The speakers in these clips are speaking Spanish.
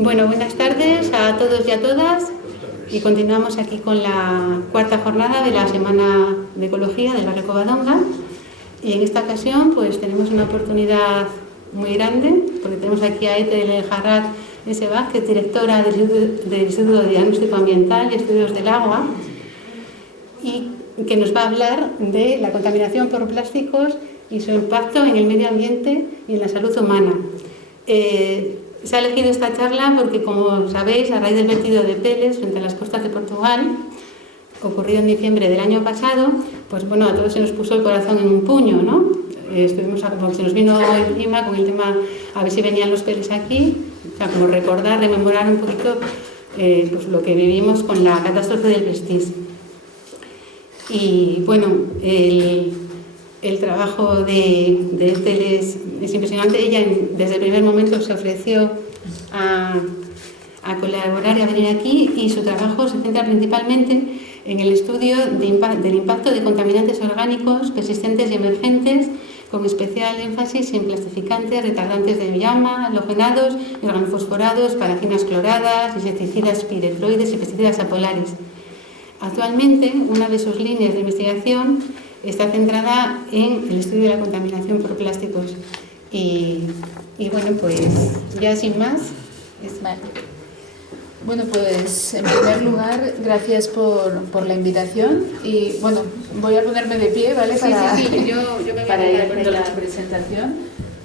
Bueno, buenas tardes a todos y a todas, y continuamos aquí con la cuarta jornada de la Semana de Ecología del Barrio Covadonga, y en esta ocasión pues tenemos una oportunidad muy grande porque tenemos aquí a Ethel El Jarrat S. Vázquez, directora del Instituto de Diagnóstico Ambiental y Estudios del Agua, y que nos va a hablar de la contaminación por plásticos y su impacto en el medio ambiente y en la salud humana. Se ha elegido esta charla porque, como sabéis, a raíz del vertido de pellets frente a las costas de Portugal, ocurrido en diciembre del año pasado, pues bueno, a todos se nos puso el corazón en un puño, ¿no? Estuvimos, como se nos vino encima con el tema, a ver si venían los pellets aquí, o sea, como recordar, rememorar un poquito pues lo que vivimos con la catástrofe del Prestige. Y bueno, el trabajo de Ethel es impresionante. Ella desde el primer momento se ofreció a colaborar y a venir aquí, y su trabajo se centra principalmente en el estudio del impacto de contaminantes orgánicos persistentes y emergentes, con especial énfasis en plastificantes, retardantes de llama, halogenados, organofosforados, parafinas cloradas, insecticidas piretroides y pesticidas apolares. Actualmente, una de sus líneas de investigación está centrada en el estudio de la contaminación por plásticos. Y bueno, pues ya sin más. Vale. Bueno, pues en primer lugar, gracias por la invitación. Y bueno, voy a ponerme de pie, ¿vale? Yo me para ir haciendo la presentación.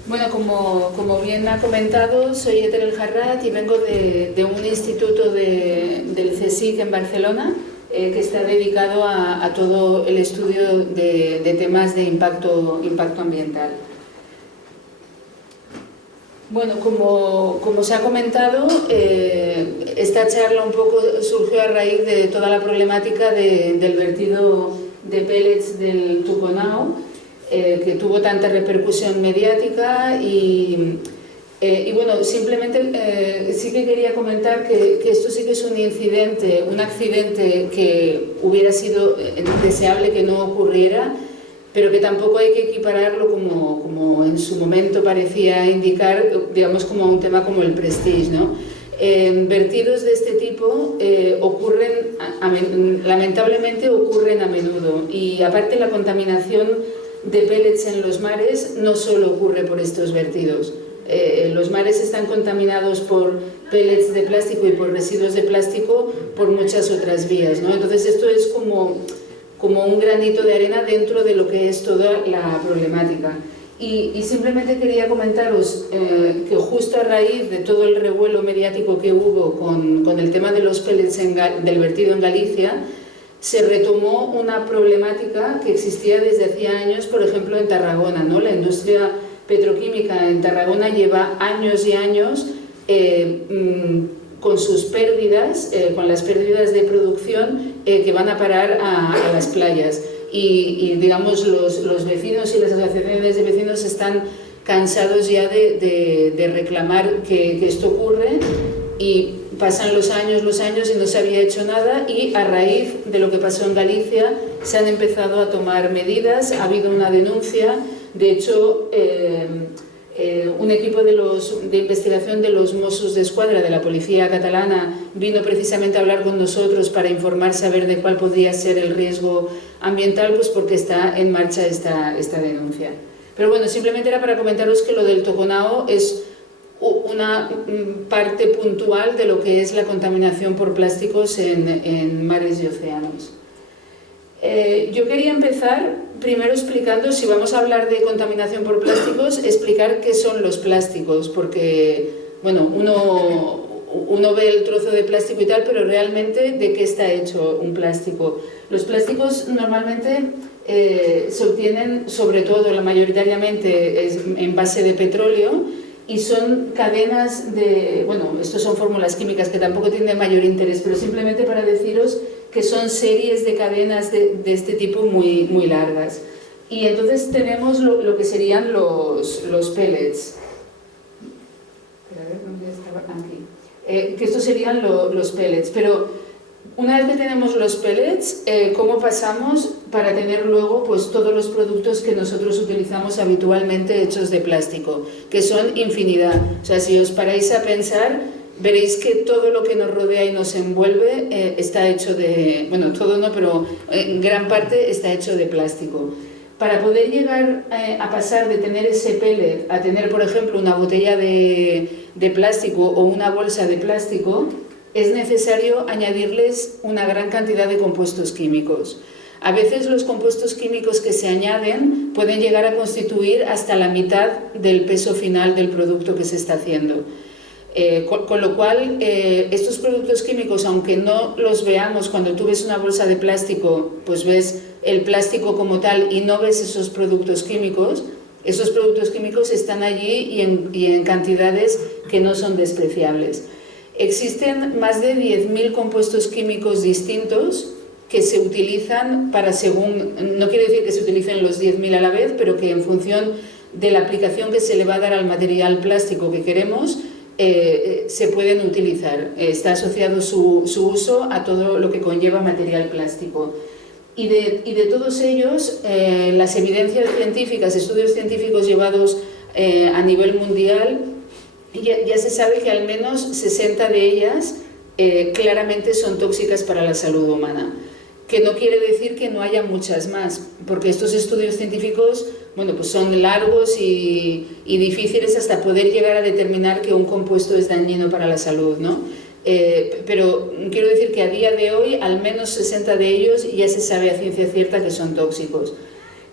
Bueno, como bien ha comentado, soy Ethel El Jarrat y vengo de un instituto del CSIC en Barcelona, que está dedicado a todo el estudio de temas de impacto ambiental. Bueno, como se ha comentado, esta charla un poco surgió a raíz de toda la problemática del vertido de pellets del Tucunao, que tuvo tanta repercusión mediática y bueno, simplemente sí que quería comentar que esto sí que es un accidente que hubiera sido deseable que no ocurriera, pero que tampoco hay que equipararlo como en su momento parecía indicar, digamos, como un tema como el Prestige, ¿no? Vertidos de este tipo lamentablemente ocurren a menudo, y aparte la contaminación de pellets en los mares no solo ocurre por estos vertidos. Los mares están contaminados por pellets de plástico y por residuos de plástico por muchas otras vías, ¿no? Entonces esto es como un granito de arena dentro de lo que es toda la problemática. Y simplemente quería comentaros que justo a raíz de todo el revuelo mediático que hubo con el tema de los pellets del vertido en Galicia, se retomó una problemática que existía desde hacía años, por ejemplo en Tarragona, ¿no? La industria petroquímica en Tarragona lleva años y años con sus pérdidas, con las pérdidas de producción que van a parar a las playas. Y digamos, los vecinos y las asociaciones de vecinos están cansados ya de reclamar que esto ocurre, y pasan los años y no se había hecho nada, y a raíz de lo que pasó en Galicia se han empezado a tomar medidas, ha habido una denuncia. De hecho, un equipo de investigación de los Mossos d'Esquadra de la Policía Catalana vino precisamente a hablar con nosotros para informarse a ver de cuál podría ser el riesgo ambiental, pues porque está en marcha esta denuncia. Pero bueno, simplemente era para comentaros que lo del Tucunao es una parte puntual de lo que es la contaminación por plásticos en mares y océanos. Yo quería empezar primero explicando, si vamos a hablar de contaminación por plásticos, explicar qué son los plásticos, porque bueno, uno ve el trozo de plástico y tal, pero realmente ¿de qué está hecho un plástico? Los plásticos normalmente se obtienen, sobre todo, mayoritariamente en base de petróleo, y son cadenas de, bueno, estos son fórmulas químicas que tampoco tienen mayor interés, pero simplemente para deciros que son series de cadenas de este tipo muy, muy largas. Y entonces tenemos lo que serían los pellets. A ver, ¿dónde estaba? Aquí. Que estos serían los pellets, pero una vez que tenemos los pellets, ¿cómo pasamos para tener luego pues, todos los productos que nosotros utilizamos habitualmente hechos de plástico? Que son infinidad. O sea, si os paráis a pensar, veréis que todo lo que nos rodea y nos envuelve está hecho de, bueno, todo no, pero en gran parte está hecho de plástico. Para poder llegar a pasar de tener ese pellet a tener, por ejemplo, una botella de plástico o una bolsa de plástico, es necesario añadirles una gran cantidad de compuestos químicos. A veces los compuestos químicos que se añaden pueden llegar a constituir hasta la mitad del peso final del producto que se está haciendo. Con lo cual, estos productos químicos, aunque no los veamos cuando tú ves una bolsa de plástico, pues ves el plástico como tal y no ves esos productos químicos están allí y en cantidades que no son despreciables. Existen más de 10.000 compuestos químicos distintos que se utilizan para según, no quiere decir que se utilicen los 10.000 a la vez, pero que en función de la aplicación que se le va a dar al material plástico que queremos, se pueden utilizar. Está asociado su uso a todo lo que conlleva material plástico. Y de todos ellos, las evidencias científicas, estudios científicos llevados a nivel mundial, ya se sabe que al menos 60 de ellas claramente son tóxicas para la salud humana. Que no quiere decir que no haya muchas más, porque estos estudios científicos, bueno, pues son largos y difíciles hasta poder llegar a determinar que un compuesto es dañino para la salud, ¿no? Pero quiero decir que a día de hoy al menos 60 de ellos ya se sabe a ciencia cierta que son tóxicos.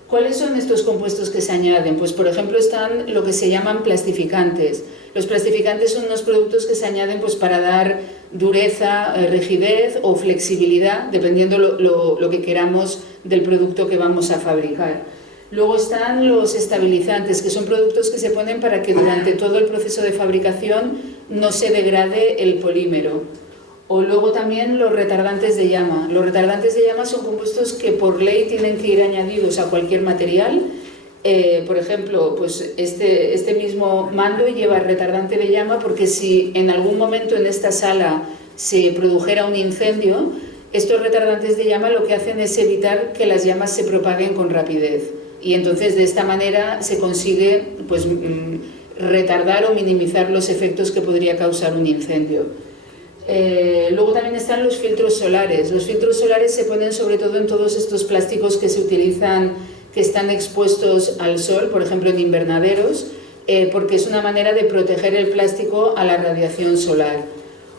¿Cuáles son estos compuestos que se añaden? Pues por ejemplo están lo que se llaman plastificantes. Los plastificantes son unos productos que se añaden pues para dar dureza, rigidez o flexibilidad, dependiendo lo que queramos del producto que vamos a fabricar. Luego están los estabilizantes, que son productos que se ponen para que durante todo el proceso de fabricación no se degrade el polímero. O luego también los retardantes de llama. Los retardantes de llama son compuestos que por ley tienen que ir añadidos a cualquier material. Por ejemplo, pues este mismo mando lleva retardante de llama porque si en algún momento en esta sala se produjera un incendio, estos retardantes de llama lo que hacen es evitar que las llamas se propaguen con rapidez. Y entonces de esta manera se consigue pues, retardar o minimizar los efectos que podría causar un incendio. Luego también están los filtros solares. Los filtros solares se ponen sobre todo en todos estos plásticos que se utilizan, que están expuestos al sol, por ejemplo en invernaderos, porque es una manera de proteger el plástico a la radiación solar.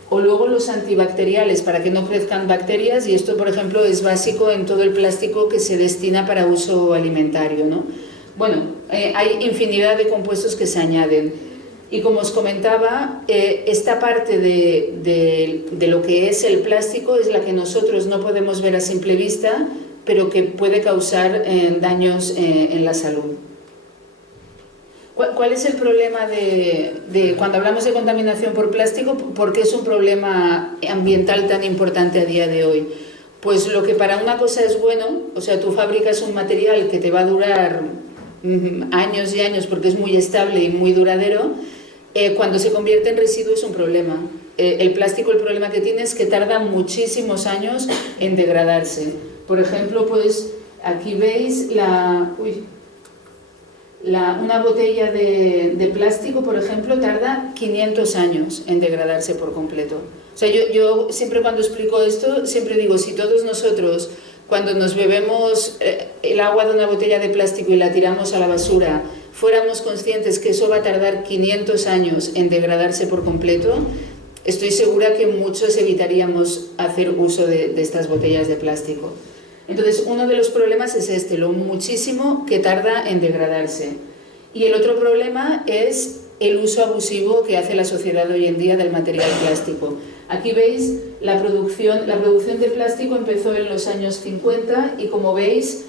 O luego los antibacteriales, para que no crezcan bacterias, y esto por ejemplo es básico en todo el plástico que se destina para uso alimentario, ¿no? Bueno, hay infinidad de compuestos que se añaden. Y como os comentaba, esta parte de lo que es el plástico es la que nosotros no podemos ver a simple vista, pero que puede causar daños en la salud. ¿Cuál es el problema de cuando hablamos de contaminación por plástico? ¿Por qué es un problema ambiental tan importante a día de hoy? Pues lo que para una cosa es bueno, o sea, tú fabricas un material que te va a durar años y años porque es muy estable y muy duradero, cuando se convierte en residuo es un problema. El plástico, el problema que tiene es que tarda muchísimos años en degradarse. Por ejemplo, pues aquí veis una botella de plástico, por ejemplo, tarda 500 años en degradarse por completo. O sea, yo siempre cuando explico esto, siempre digo, si todos nosotros, cuando nos bebemos el agua de una botella de plástico y la tiramos a la basura, fuéramos conscientes que eso va a tardar 500 años en degradarse por completo, estoy segura que muchos evitaríamos hacer uso de estas botellas de plástico. Entonces, uno de los problemas es lo muchísimo que tarda en degradarse. Y el otro problema es el uso abusivo que hace la sociedad hoy en día del material plástico. Aquí veis la producción de plástico empezó en los años 50 y como veis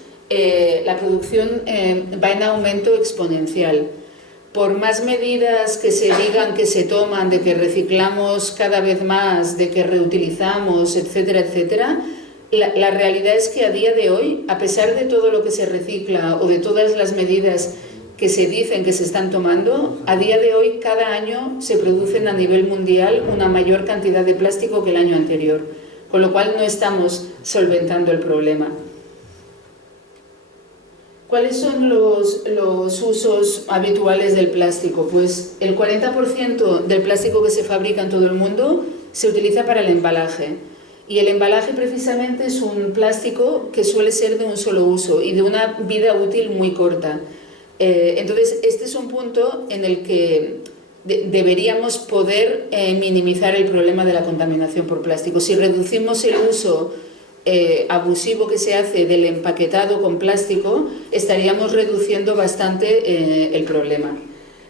la producción va en aumento exponencial. Por más medidas que se digan que se toman, de que reciclamos cada vez más, de que reutilizamos, etcétera, etcétera, la realidad es que a día de hoy, a pesar de todo lo que se recicla o de todas las medidas que se dicen que se están tomando, a día de hoy cada año se producen a nivel mundial una mayor cantidad de plástico que el año anterior, con lo cual no estamos solventando el problema. ¿Cuáles son los usos habituales del plástico? Pues el 40% del plástico que se fabrica en todo el mundo se utiliza para el embalaje. Y el embalaje precisamente es un plástico que suele ser de un solo uso y de una vida útil muy corta. Entonces, este es un punto en el que deberíamos poder minimizar el problema de la contaminación por plástico. Si reducimos el uso abusivo que se hace del empaquetado con plástico, estaríamos reduciendo bastante el problema.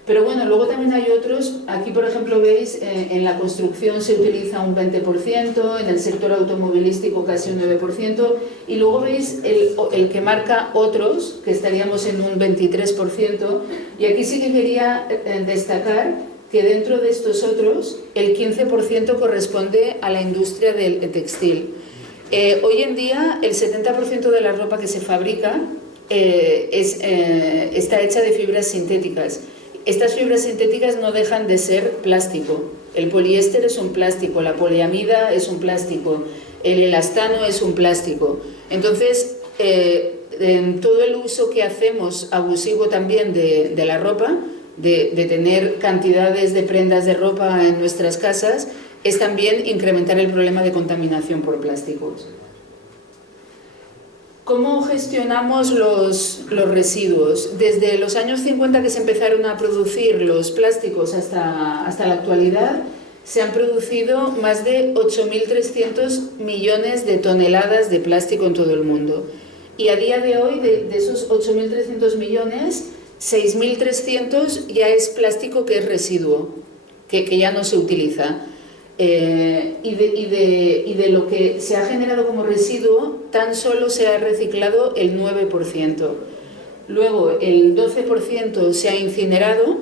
Pero bueno, luego también hay otros. Aquí, por ejemplo, veis, en la construcción se utiliza un 20%, en el sector automovilístico casi un 9%, y luego veis el que marca otros, que estaríamos en un 23%, y aquí sí que quería destacar que dentro de estos otros, el 15% corresponde a la industria del textil. Hoy en día, el 70% de la ropa que se fabrica está hecha de fibras sintéticas. Estas fibras sintéticas no dejan de ser plástico. El poliéster es un plástico, la poliamida es un plástico, el elastano es un plástico. Entonces, en todo el uso que hacemos abusivo también de la ropa, de tener cantidades de prendas de ropa en nuestras casas, es también incrementar el problema de contaminación por plásticos. ¿Cómo gestionamos los residuos? Desde los años 50 que se empezaron a producir los plásticos hasta la actualidad, se han producido más de 8.300 millones de toneladas de plástico en todo el mundo. Y a día de hoy, de esos 8.300 millones, 6.300 ya es plástico que es residuo, que ya no se utiliza. Y de lo que se ha generado como residuo, tan solo se ha reciclado el 9%. Luego el 12% se ha incinerado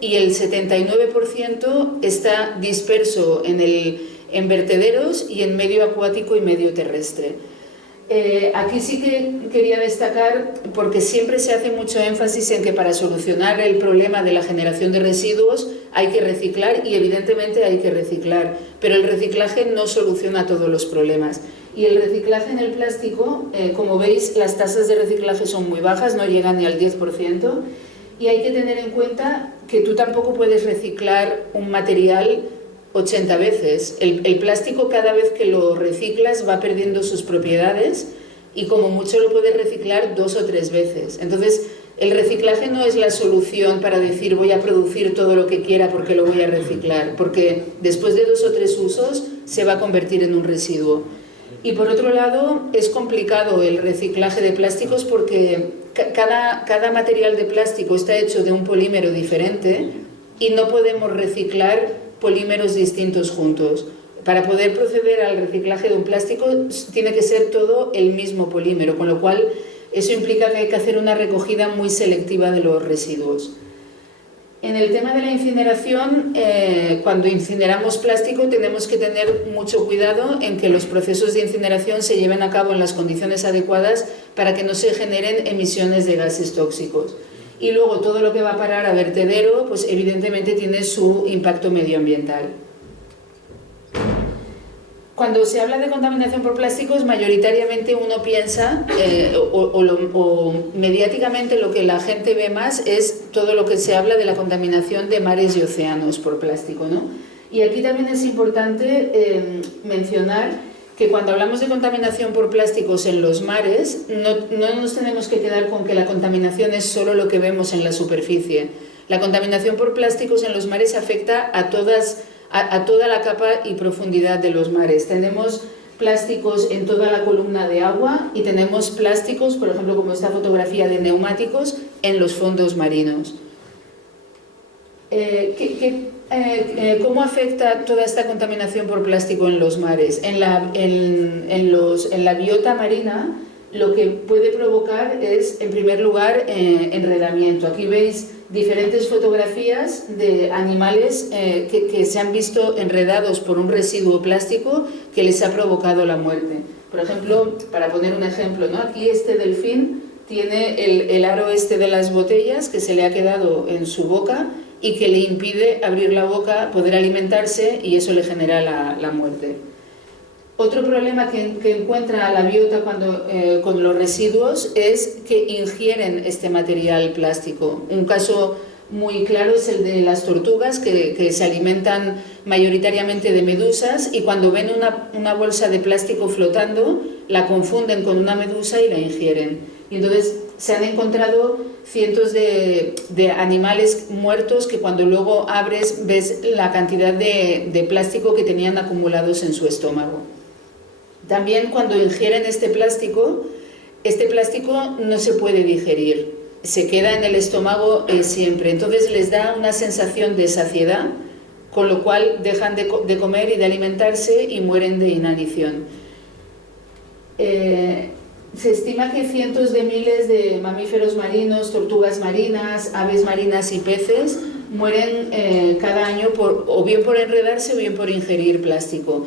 y el 79% está disperso en vertederos y en medio acuático y medio terrestre. Aquí sí que quería destacar, porque siempre se hace mucho énfasis en que para solucionar el problema de la generación de residuos hay que reciclar, y evidentemente hay que reciclar, pero el reciclaje no soluciona todos los problemas. Y el reciclaje en el plástico, como veis, las tasas de reciclaje son muy bajas, no llegan ni al 10%, y hay que tener en cuenta que tú tampoco puedes reciclar un material 80 veces. El plástico, cada vez que lo reciclas, va perdiendo sus propiedades y como mucho lo puedes reciclar 2 o 3 veces. Entonces, el reciclaje no es la solución para decir voy a producir todo lo que quiera porque lo voy a reciclar, porque después de 2 o 3 usos se va a convertir en un residuo. Y por otro lado, es complicado el reciclaje de plásticos porque cada material de plástico está hecho de un polímero diferente y no podemos reciclar polímeros distintos juntos. Para poder proceder al reciclaje de un plástico tiene que ser todo el mismo polímero, con lo cual eso implica que hay que hacer una recogida muy selectiva de los residuos. En el tema de la incineración, cuando incineramos plástico tenemos que tener mucho cuidado en que los procesos de incineración se lleven a cabo en las condiciones adecuadas para que no se generen emisiones de gases tóxicos. Y luego todo lo que va a parar a vertedero, pues evidentemente tiene su impacto medioambiental. Cuando se habla de contaminación por plásticos, mayoritariamente uno piensa, o mediáticamente lo que la gente ve más es todo lo que se habla de la contaminación de mares y océanos por plástico, ¿no? Y aquí también es importante mencionar que cuando hablamos de contaminación por plásticos en los mares, no nos tenemos que quedar con que la contaminación es solo lo que vemos en la superficie. La contaminación por plásticos en los mares afecta a toda la capa y profundidad de los mares. Tenemos plásticos en toda la columna de agua y tenemos plásticos, por ejemplo, como esta fotografía de neumáticos, en los fondos marinos. ¿Cómo afecta toda esta contaminación por plástico en los mares? En la biota marina, lo que puede provocar es, en primer lugar, enredamiento. Aquí veis diferentes fotografías de animales que se han visto enredados por un residuo plástico que les ha provocado la muerte. Por ejemplo, para poner un ejemplo, ¿no? Aquí este delfín tiene el aro este de las botellas que se le ha quedado en su boca y que le impide abrir la boca, poder alimentarse, y eso le genera la muerte. Otro problema que encuentra la biota con los residuos es que ingieren este material plástico. Un caso muy claro es el de las tortugas que se alimentan mayoritariamente de medusas y cuando ven una bolsa de plástico flotando la confunden con una medusa y la ingieren. Y entonces se han encontrado cientos de animales muertos que cuando luego abres ves la cantidad de plástico que tenían acumulados en su estómago. También cuando ingieren este plástico no se puede digerir, se queda en el estómago siempre, entonces les da una sensación de saciedad, con lo cual dejan de comer y de alimentarse y mueren de inanición. Se estima que cientos de miles de mamíferos marinos, tortugas marinas, aves marinas y peces mueren cada año o bien por enredarse o bien por ingerir plástico.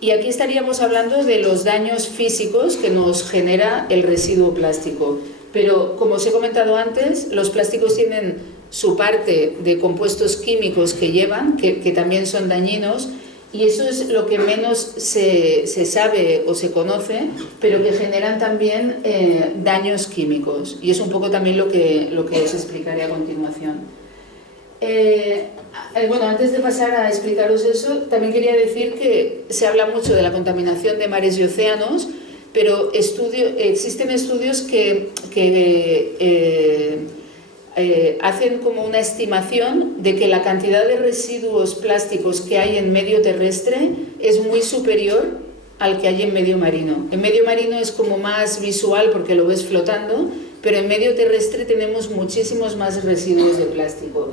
Y aquí estaríamos hablando de los daños físicos que nos genera el residuo plástico. Pero, como os he comentado antes, los plásticos tienen su parte de compuestos químicos que llevan, que también son dañinos, y eso es lo que menos se sabe o se conoce, pero que generan también daños químicos. Y es un poco también lo que os explicaré a continuación. Bueno, antes de pasar a explicaros eso, también quería decir que se habla mucho de la contaminación de mares y océanos, pero existen estudios que hacen como una estimación de que la cantidad de residuos plásticos que hay en medio terrestre es muy superior al que hay en medio marino. En medio marino es como más visual porque lo ves flotando, pero en medio terrestre tenemos muchísimos más residuos de plástico.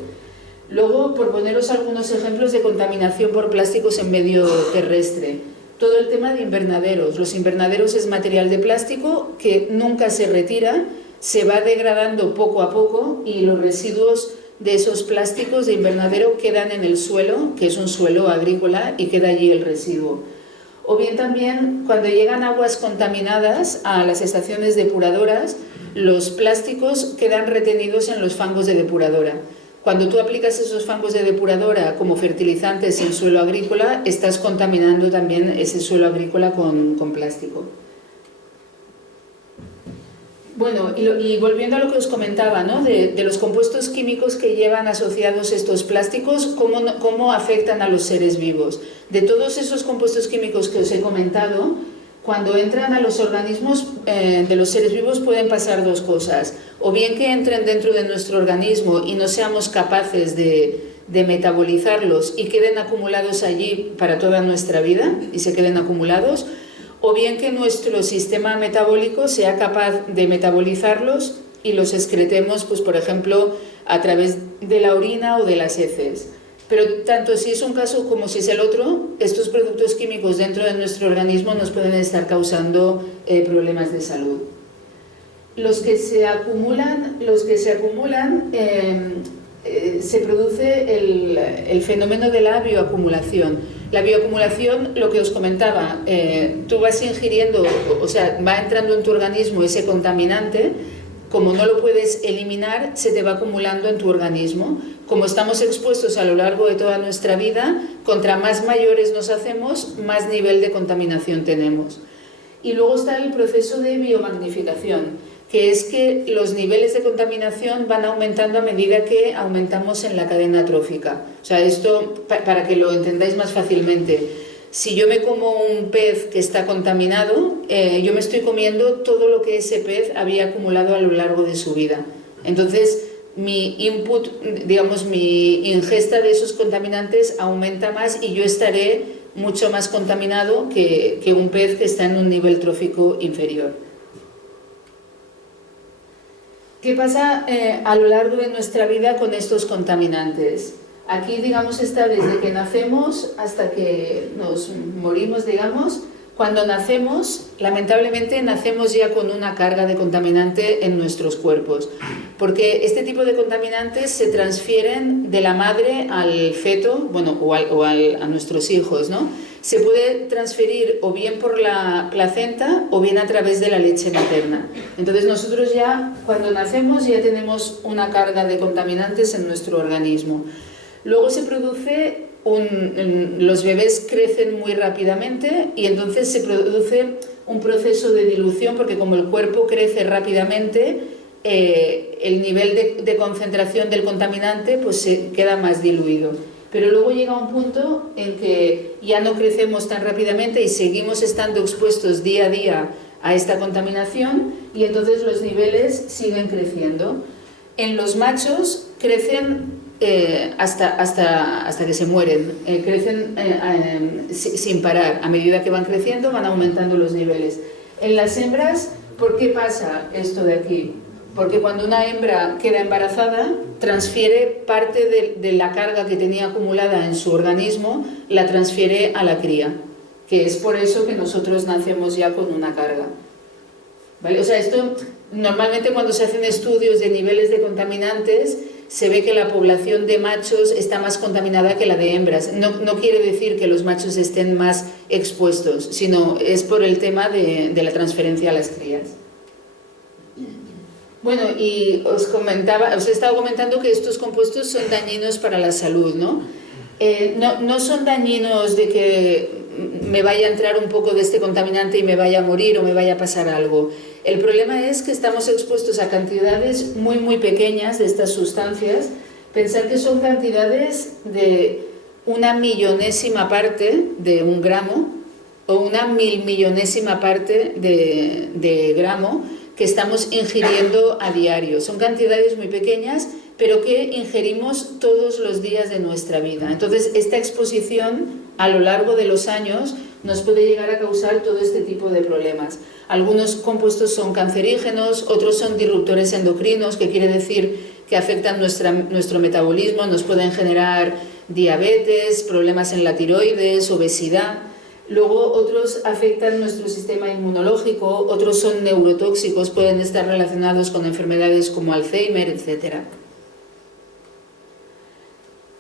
Luego, por poneros algunos ejemplos de contaminación por plásticos en medio terrestre, todo el tema de invernaderos. Los invernaderos es material de plástico que nunca se retira, se va degradando poco a poco y los residuos de esos plásticos de invernadero quedan en el suelo, que es un suelo agrícola, y queda allí el residuo. O bien también cuando llegan aguas contaminadas a las estaciones depuradoras, los plásticos quedan retenidos en los fangos de depuradora. Cuando tú aplicas esos fangos de depuradora como fertilizantes en suelo agrícola, estás contaminando también ese suelo agrícola con plástico. Bueno, y volviendo a lo que os comentaba, ¿no? de los compuestos químicos que llevan asociados estos plásticos, ¿cómo afectan a los seres vivos? De todos esos compuestos químicos que os he comentado, cuando entran a los organismos de los seres vivos pueden pasar dos cosas. O bien que entren dentro de nuestro organismo y no seamos capaces de metabolizarlos y queden acumulados allí para toda nuestra vida y se queden acumulados, o bien que nuestro sistema metabólico sea capaz de metabolizarlos y los excretemos, pues, por ejemplo, a través de la orina o de las heces. Pero tanto si es un caso como si es el otro, estos productos químicos dentro de nuestro organismo nos pueden estar causando problemas de salud. Los que se acumulan, se produce el fenómeno de la bioacumulación. La bioacumulación, lo que os comentaba, tú vas ingiriendo, o sea, va entrando en tu organismo ese contaminante, como no lo puedes eliminar, se te va acumulando en tu organismo. Como estamos expuestos a lo largo de toda nuestra vida, contra más mayores nos hacemos, más nivel de contaminación tenemos. Y luego está el proceso de biomagnificación, que es que los niveles de contaminación van aumentando a medida que aumentamos en la cadena trófica. O sea, esto para que lo entendáis más fácilmente. Si yo me como un pez que está contaminado, yo me estoy comiendo todo lo que ese pez había acumulado a lo largo de su vida. Entonces, mi input, digamos, mi ingesta de esos contaminantes aumenta más y yo estaré mucho más contaminado que un pez que está en un nivel trófico inferior. ¿Qué pasa a lo largo de nuestra vida con estos contaminantes? Aquí, digamos, está desde que nacemos hasta que nos morimos, digamos. Cuando nacemos, lamentablemente nacemos ya con una carga de contaminante en nuestros cuerpos, porque este tipo de contaminantes se transfieren de la madre al feto, bueno, a nuestros hijos, ¿no? Se puede transferir o bien por la placenta o bien a través de la leche materna. Entonces nosotros ya, cuando nacemos, ya tenemos una carga de contaminantes en nuestro organismo. Luego se produce los bebés crecen muy rápidamente y entonces se produce un proceso de dilución, porque como el cuerpo crece rápidamente, el nivel de concentración del contaminante pues se queda más diluido. Pero luego llega un punto en que ya no crecemos tan rápidamente y seguimos estando expuestos día a día a esta contaminación, y entonces los niveles siguen creciendo. En los machos crecen hasta que se mueren, crecen sin parar. A medida que van creciendo van aumentando los niveles. En las hembras, ¿por qué pasa esto de aquí? Porque cuando una hembra queda embarazada, transfiere parte de la carga que tenía acumulada en su organismo, la transfiere a la cría, que es por eso que nosotros nacemos ya con una carga. ¿Vale? O sea, esto normalmente cuando se hacen estudios de niveles de contaminantes, se ve que la población de machos está más contaminada que la de hembras. No quiere decir que los machos estén más expuestos, sino es por el tema de la transferencia a las crías. Bueno, y os he estado comentando que estos compuestos son dañinos para la salud, ¿no? No son dañinos de que me vaya a entrar un poco de este contaminante y me vaya a morir o me vaya a pasar algo. El problema es que estamos expuestos a cantidades muy, muy pequeñas de estas sustancias. Pensar que son cantidades de 1/1000.000 parte de un gramo o 1.000.000.000ª parte de gramo que estamos ingiriendo a diario. Son cantidades muy pequeñas, pero que ingerimos todos los días de nuestra vida. Entonces, esta exposición a lo largo de los años nos puede llegar a causar todo este tipo de problemas. Algunos compuestos son cancerígenos, otros son disruptores endocrinos, que quiere decir que afectan nuestro metabolismo, nos pueden generar diabetes, problemas en la tiroides, obesidad. Luego otros afectan nuestro sistema inmunológico, otros son neurotóxicos, pueden estar relacionados con enfermedades como Alzheimer, etc.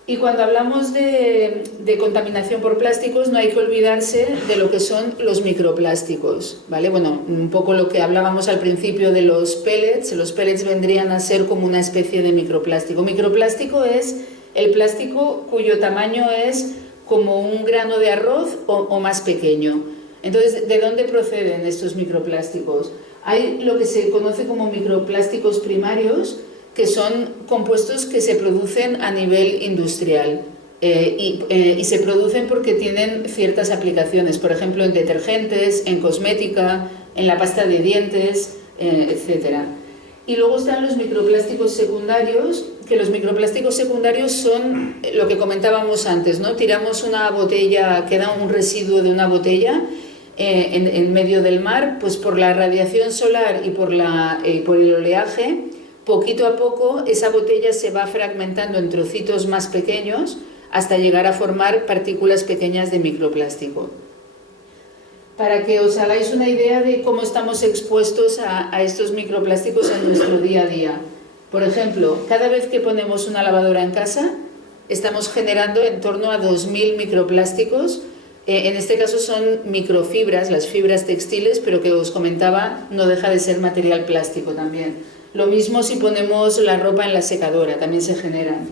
Y cuando hablamos de contaminación por plásticos, no hay que olvidarse de lo que son los microplásticos, ¿vale? Bueno, un poco lo que hablábamos al principio de los pellets. Los pellets vendrían a ser como una especie de microplástico. Microplástico es el plástico cuyo tamaño es como un grano de arroz o más pequeño. Entonces, ¿de dónde proceden estos microplásticos? Hay lo que se conoce como microplásticos primarios, que son compuestos que se producen a nivel industrial y se producen porque tienen ciertas aplicaciones, por ejemplo en detergentes, en cosmética, en la pasta de dientes, etc. Y luego están los microplásticos secundarios, que los microplásticos secundarios son lo que comentábamos antes, ¿no? Tiramos una botella, queda un residuo de una botella en medio del mar, pues por la radiación solar y por el oleaje, poquito a poco esa botella se va fragmentando en trocitos más pequeños hasta llegar a formar partículas pequeñas de microplástico. Para que os hagáis una idea de cómo estamos expuestos a estos microplásticos en nuestro día a día. Por ejemplo, cada vez que ponemos una lavadora en casa, estamos generando en torno a 2000 microplásticos. En este caso son microfibras, las fibras textiles, pero que os comentaba, no deja de ser material plástico también. Lo mismo si ponemos la ropa en la secadora, también se generan.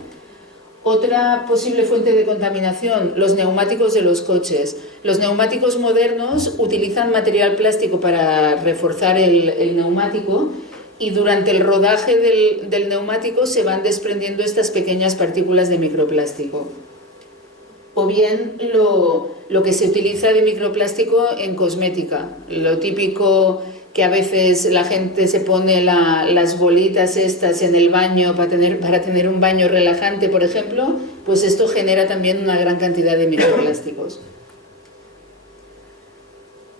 Otra posible fuente de contaminación, los neumáticos de los coches. Los neumáticos modernos utilizan material plástico para reforzar el neumático, y durante el rodaje del neumático se van desprendiendo estas pequeñas partículas de microplástico. O bien lo que se utiliza de microplástico en cosmética, lo típico que a veces la gente se pone las bolitas estas en el baño para tener un baño relajante, por ejemplo, pues esto genera también una gran cantidad de microplásticos.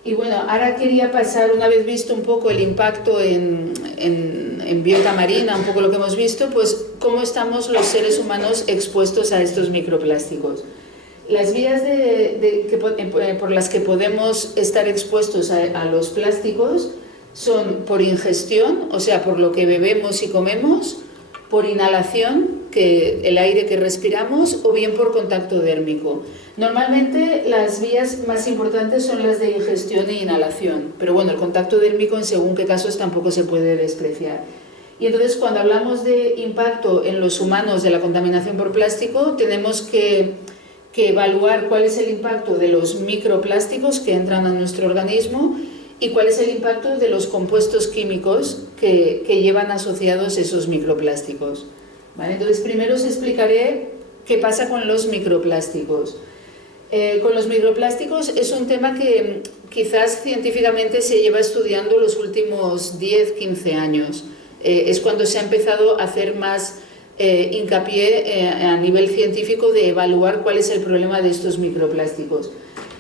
Y bueno, ahora quería pasar, una vez visto un poco el impacto en biota marina, un poco lo que hemos visto, pues cómo estamos los seres humanos expuestos a estos microplásticos. Las vías por las que podemos estar expuestos a los plásticos son por ingestión, o sea, por lo que bebemos y comemos, por inhalación, el aire que respiramos, o bien por contacto dérmico. Normalmente las vías más importantes son las de ingestión e inhalación, pero bueno, el contacto dérmico en según qué casos tampoco se puede despreciar. Y entonces cuando hablamos de impacto en los humanos de la contaminación por plástico, tenemos que que evaluar cuál es el impacto de los microplásticos que entran a nuestro organismo y cuál es el impacto de los compuestos químicos que llevan asociados esos microplásticos. ¿Vale? Entonces, primero os explicaré qué pasa con los microplásticos. Con los microplásticos es un tema que quizás científicamente se lleva estudiando los últimos 10-15 años. Es cuando se ha empezado a hacer más hincapié a nivel científico de evaluar cuál es el problema de estos microplásticos.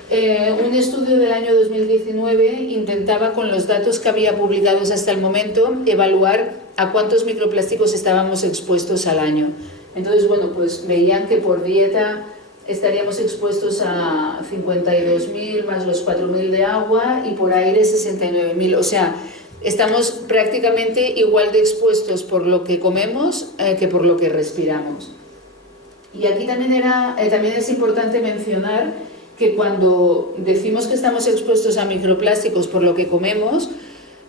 Un estudio del año 2019 intentaba, con los datos que había publicados hasta el momento, evaluar a cuántos microplásticos estábamos expuestos al año. Entonces, bueno, pues veían que por dieta estaríamos expuestos a 52.000 más los 4.000 de agua y por aire 69.000. O sea, estamos prácticamente igual de expuestos por lo que comemos que por lo que respiramos. Y aquí también es importante mencionar que cuando decimos que estamos expuestos a microplásticos por lo que comemos,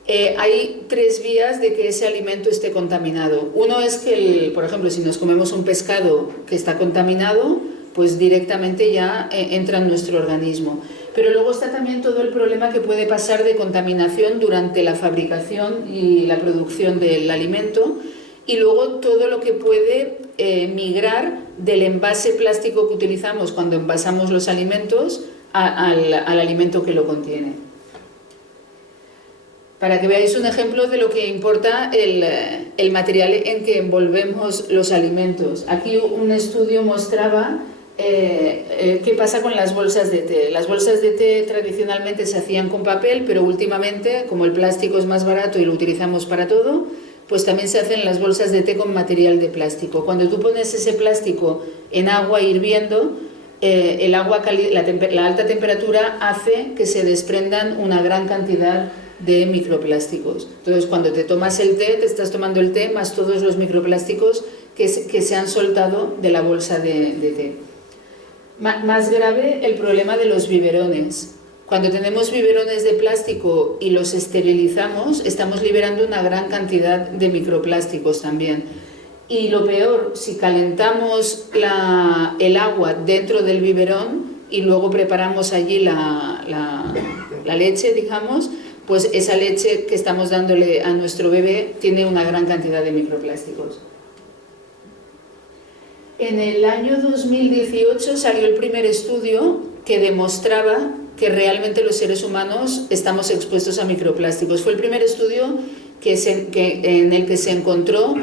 hay tres vías de que ese alimento esté contaminado. Uno es que, por ejemplo, si nos comemos un pescado que está contaminado, pues directamente ya entra en nuestro organismo. Pero luego está también todo el problema que puede pasar de contaminación durante la fabricación y la producción del alimento, y luego todo lo que puede migrar del envase plástico que utilizamos cuando envasamos los alimentos al alimento que lo contiene. Para que veáis un ejemplo de lo que importa el material en que envolvemos los alimentos. Aquí un estudio mostraba qué pasa con las bolsas de té. Las bolsas de té tradicionalmente se hacían con papel, pero últimamente, como el plástico es más barato y lo utilizamos para todo, pues también se hacen las bolsas de té con material de plástico. Cuando tú pones ese plástico en agua hirviendo, la alta temperatura hace que se desprendan una gran cantidad de microplásticos. Entonces, cuando te tomas el té, te estás tomando el té más todos los microplásticos que se han soltado de la bolsa de té. Más grave el problema de los biberones. Cuando tenemos biberones de plástico y los esterilizamos, estamos liberando una gran cantidad de microplásticos también. Y lo peor, si calentamos el agua dentro del biberón y luego preparamos allí la leche, digamos, pues esa leche que estamos dándole a nuestro bebé tiene una gran cantidad de microplásticos. En el año 2018 salió el primer estudio que demostraba que realmente los seres humanos estamos expuestos a microplásticos. Fue el primer estudio en el que se encontró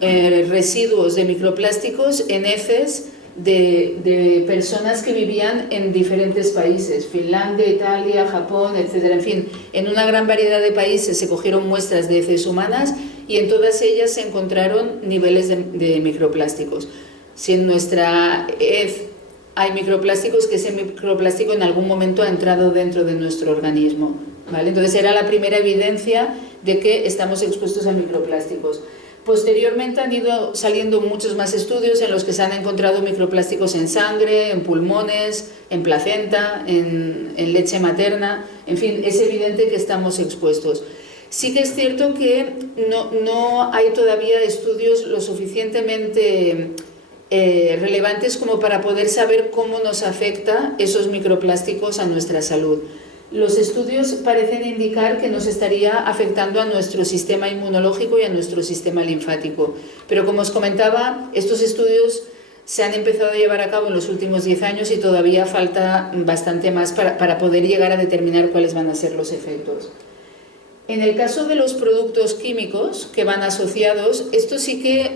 residuos de microplásticos en heces de personas que vivían en diferentes países, Finlandia, Italia, Japón, etc. En fin, en una gran variedad de países se cogieron muestras de heces humanas y en todas ellas se encontraron niveles de microplásticos. Si en nuestra hez hay microplásticos, que ese microplástico en algún momento ha entrado dentro de nuestro organismo, ¿vale? Entonces era la primera evidencia de que estamos expuestos a microplásticos. Posteriormente han ido saliendo muchos más estudios en los que se han encontrado microplásticos en sangre, en pulmones, en placenta, en leche materna. En fin, es evidente que estamos expuestos. Sí que es cierto que no hay todavía estudios lo suficientemente relevantes como para poder saber cómo nos afecta esos microplásticos a nuestra salud. Los estudios parecen indicar que nos estaría afectando a nuestro sistema inmunológico y a nuestro sistema linfático. Pero como os comentaba, estos estudios se han empezado a llevar a cabo en los últimos 10 años y todavía falta bastante más para poder llegar a determinar cuáles van a ser los efectos. En el caso de los productos químicos que van asociados, estos sí que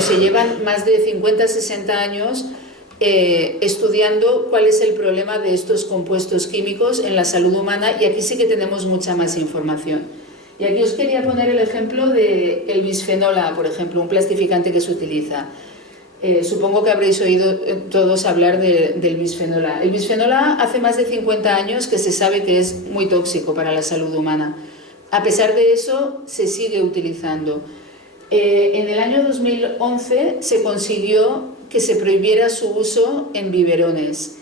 se llevan más de 50-60 años estudiando cuál es el problema de estos compuestos químicos en la salud humana, y aquí sí que tenemos mucha más información. Y aquí os quería poner el ejemplo del bisfenol A, por ejemplo, un plastificante que se utiliza. Supongo que habréis oído todos hablar del bisfenol A. El bisfenol A hace más de 50 años que se sabe que es muy tóxico para la salud humana. A pesar de eso, se sigue utilizando. En el año 2011 se consiguió que se prohibiera su uso en biberones,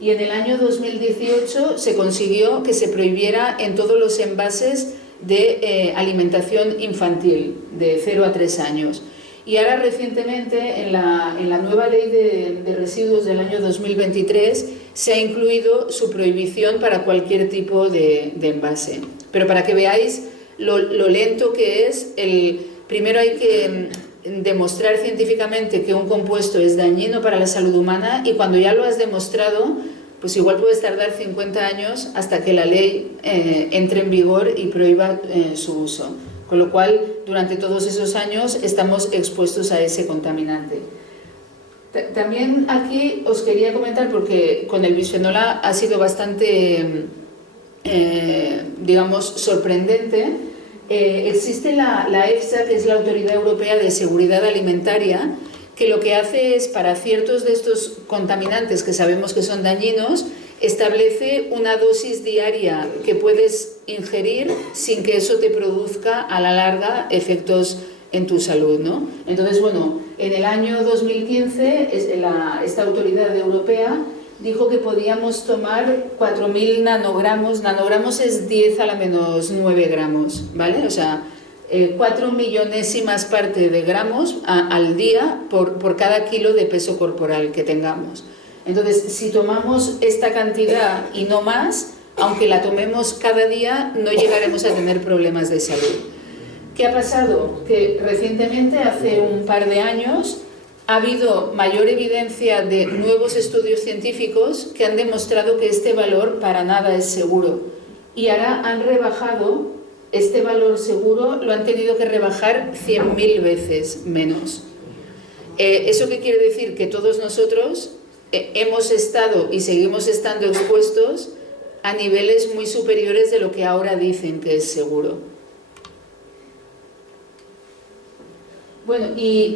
y en el año 2018 se consiguió que se prohibiera en todos los envases de alimentación infantil de 0 a 3 años. Y ahora recientemente en la nueva ley de residuos del año 2023 se ha incluido su prohibición para cualquier tipo de envase. Pero para que veáis lo lento que es, primero hay que demostrar científicamente que un compuesto es dañino para la salud humana, y cuando ya lo has demostrado, pues igual puedes tardar 50 años hasta que la ley entre en vigor y prohíba su uso. Con lo cual, durante todos esos años estamos expuestos a ese contaminante. También aquí os quería comentar, porque con el bisfenol A ha sido bastante, digamos, sorprendente. Existe la EFSA, que es la Autoridad Europea de Seguridad Alimentaria, que lo que hace es, para ciertos de estos contaminantes que sabemos que son dañinos, establece una dosis diaria que puedes ingerir sin que eso te produzca a la larga efectos en tu salud, ¿no? Entonces, bueno, en el año 2015 esta autoridad europea dijo que podíamos tomar 4.000 nanogramos. Nanogramos es 10 a la menos 9 gramos, ¿vale? O sea, 4 millonésimas parte de gramos al día por cada kilo de peso corporal que tengamos. Entonces, si tomamos esta cantidad y no más, aunque la tomemos cada día, no llegaremos a tener problemas de salud. ¿Qué ha pasado? Que recientemente, hace un par de años, ha habido mayor evidencia de nuevos estudios científicos que han demostrado que este valor para nada es seguro. Y ahora han rebajado este valor seguro, lo han tenido que rebajar 100.000 veces menos. ¿Eso qué quiere decir? Que todos nosotros hemos estado y seguimos estando expuestos a niveles muy superiores de lo que ahora dicen que es seguro. Bueno,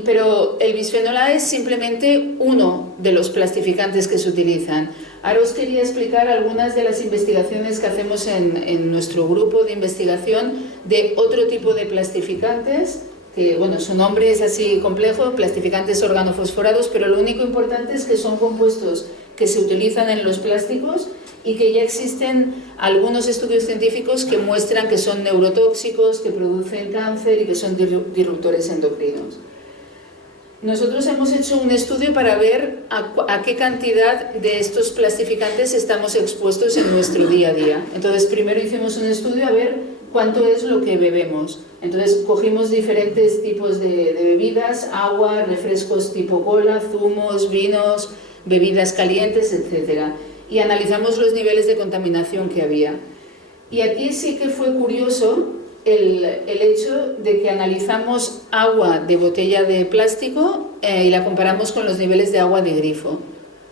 pero el bisfenol A es simplemente uno de los plastificantes que se utilizan. Ahora os quería explicar algunas de las investigaciones que hacemos en nuestro grupo de investigación de otro tipo de plastificantes, que, bueno, su nombre es así complejo, plastificantes organofosforados, pero lo único importante es que son compuestos que se utilizan en los plásticos y que ya existen algunos estudios científicos que muestran que son neurotóxicos, que producen cáncer y que son disruptores endocrinos. Nosotros hemos hecho un estudio para ver a qué cantidad de estos plastificantes estamos expuestos en nuestro día a día. Entonces, primero hicimos un estudio a ver cuánto es lo que bebemos. Entonces, cogimos diferentes tipos de bebidas, agua, refrescos tipo cola, zumos, vinos, bebidas calientes, etc. Y analizamos los niveles de contaminación que había. Y aquí sí que fue curioso el hecho de que analizamos agua de botella de plástico y la comparamos con los niveles de agua de grifo,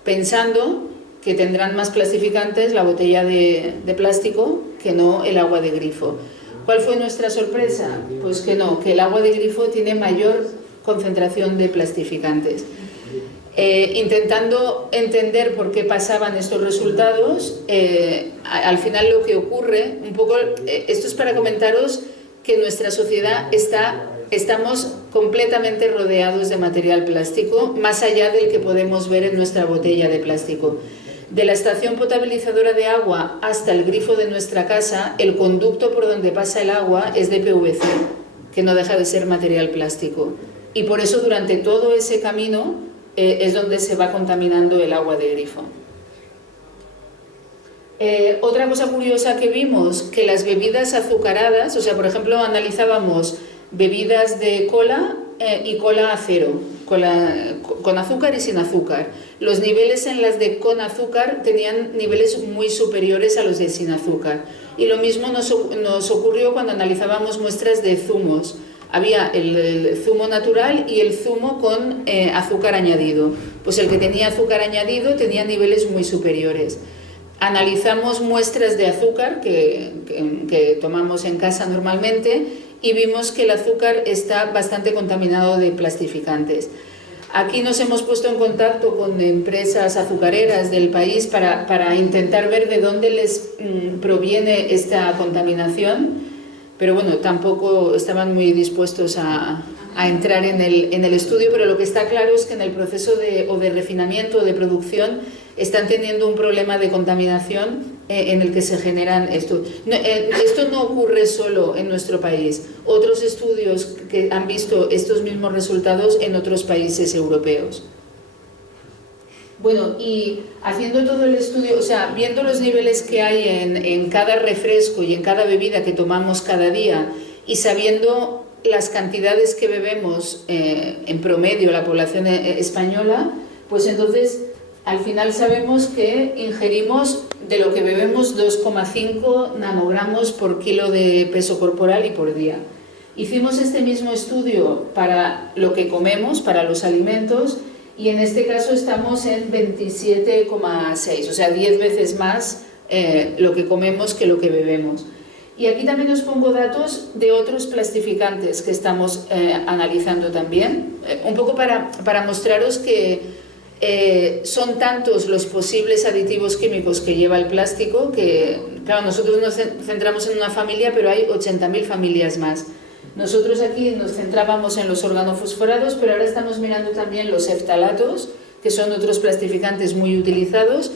pensando que tendrán más plastificantes la botella de plástico que no el agua de grifo. ¿Cuál fue nuestra sorpresa? Pues que no, que el agua de grifo tiene mayor concentración de plastificantes. Intentando entender por qué pasaban estos resultados, al final lo que ocurre, un poco, esto es para comentaros que nuestra sociedad estamos completamente rodeados de material plástico, más allá del que podemos ver en nuestra botella de plástico. De la estación potabilizadora de agua hasta el grifo de nuestra casa, el conducto por donde pasa el agua es de PVC, que no deja de ser material plástico. Y por eso durante todo ese camino es donde se va contaminando el agua de grifo. Otra cosa curiosa que vimos, que las bebidas azucaradas, o sea, por ejemplo, analizábamos bebidas de cola y cola a cero, con azúcar y sin azúcar. Los niveles en las de con azúcar tenían niveles muy superiores a los de sin azúcar. Y lo mismo nos ocurrió cuando analizábamos muestras de zumos. Había el zumo natural y el zumo con azúcar añadido. Pues el que tenía azúcar añadido tenía niveles muy superiores. Analizamos muestras de azúcar que tomamos en casa normalmente y vimos que el azúcar está bastante contaminado de plastificantes. Aquí nos hemos puesto en contacto con empresas azucareras del país para intentar ver de dónde les proviene esta contaminación, pero bueno, tampoco estaban muy dispuestos a entrar en el estudio, pero lo que está claro es que en el proceso de refinamiento o de producción están teniendo un problema de contaminación en el que se generan esto. Esto no ocurre solo en nuestro país. Otros estudios que han visto estos mismos resultados en otros países europeos. Bueno, y haciendo todo el estudio, o sea, viendo los niveles que hay en cada refresco y en cada bebida que tomamos cada día y sabiendo las cantidades que bebemos en promedio la población española, pues entonces al final sabemos que ingerimos de lo que bebemos 2,5 nanogramos por kilo de peso corporal y por día. Hicimos este mismo estudio para lo que comemos, para los alimentos, y en este caso estamos en 27,6, o sea, 10 veces más lo que comemos que lo que bebemos. Y aquí también os pongo datos de otros plastificantes que estamos analizando también, un poco para mostraros que son tantos los posibles aditivos químicos que lleva el plástico que, claro, nosotros nos centramos en una familia, pero hay 80.000 familias más. Nosotros aquí nos centrábamos en los organofosforados, pero ahora estamos mirando también los eftalatos, que son otros plastificantes muy utilizados,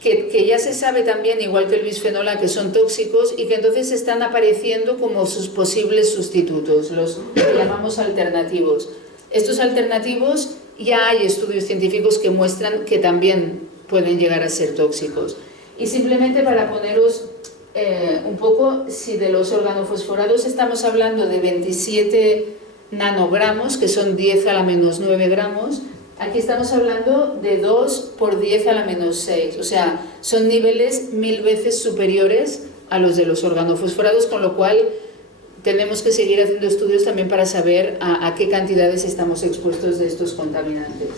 que ya se sabe también, igual que el bisfenol A, que son tóxicos y que entonces están apareciendo como sus posibles sustitutos, los que llamamos alternativos. Estos alternativos ya hay estudios científicos que muestran que también pueden llegar a ser tóxicos. Y simplemente para poneros un poco, si de los organofosforados estamos hablando de 27 nanogramos, que son 10 a la menos 9 gramos, aquí estamos hablando de 2 por 10 a la menos 6, o sea, son niveles 1000 veces superiores a los de los organofosforados, con lo cual tenemos que seguir haciendo estudios también para saber a qué cantidades estamos expuestos de estos contaminantes.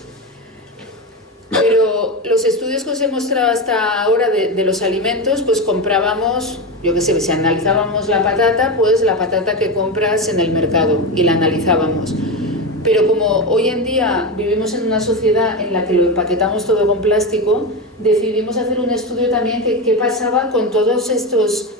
Pero los estudios que os he mostrado hasta ahora de los alimentos, pues comprábamos, yo qué sé, si analizábamos la patata, pues la patata que compras en el mercado y la analizábamos. Pero como hoy en día vivimos en una sociedad en la que lo empaquetamos todo con plástico, decidimos hacer un estudio también que qué pasaba con todos estos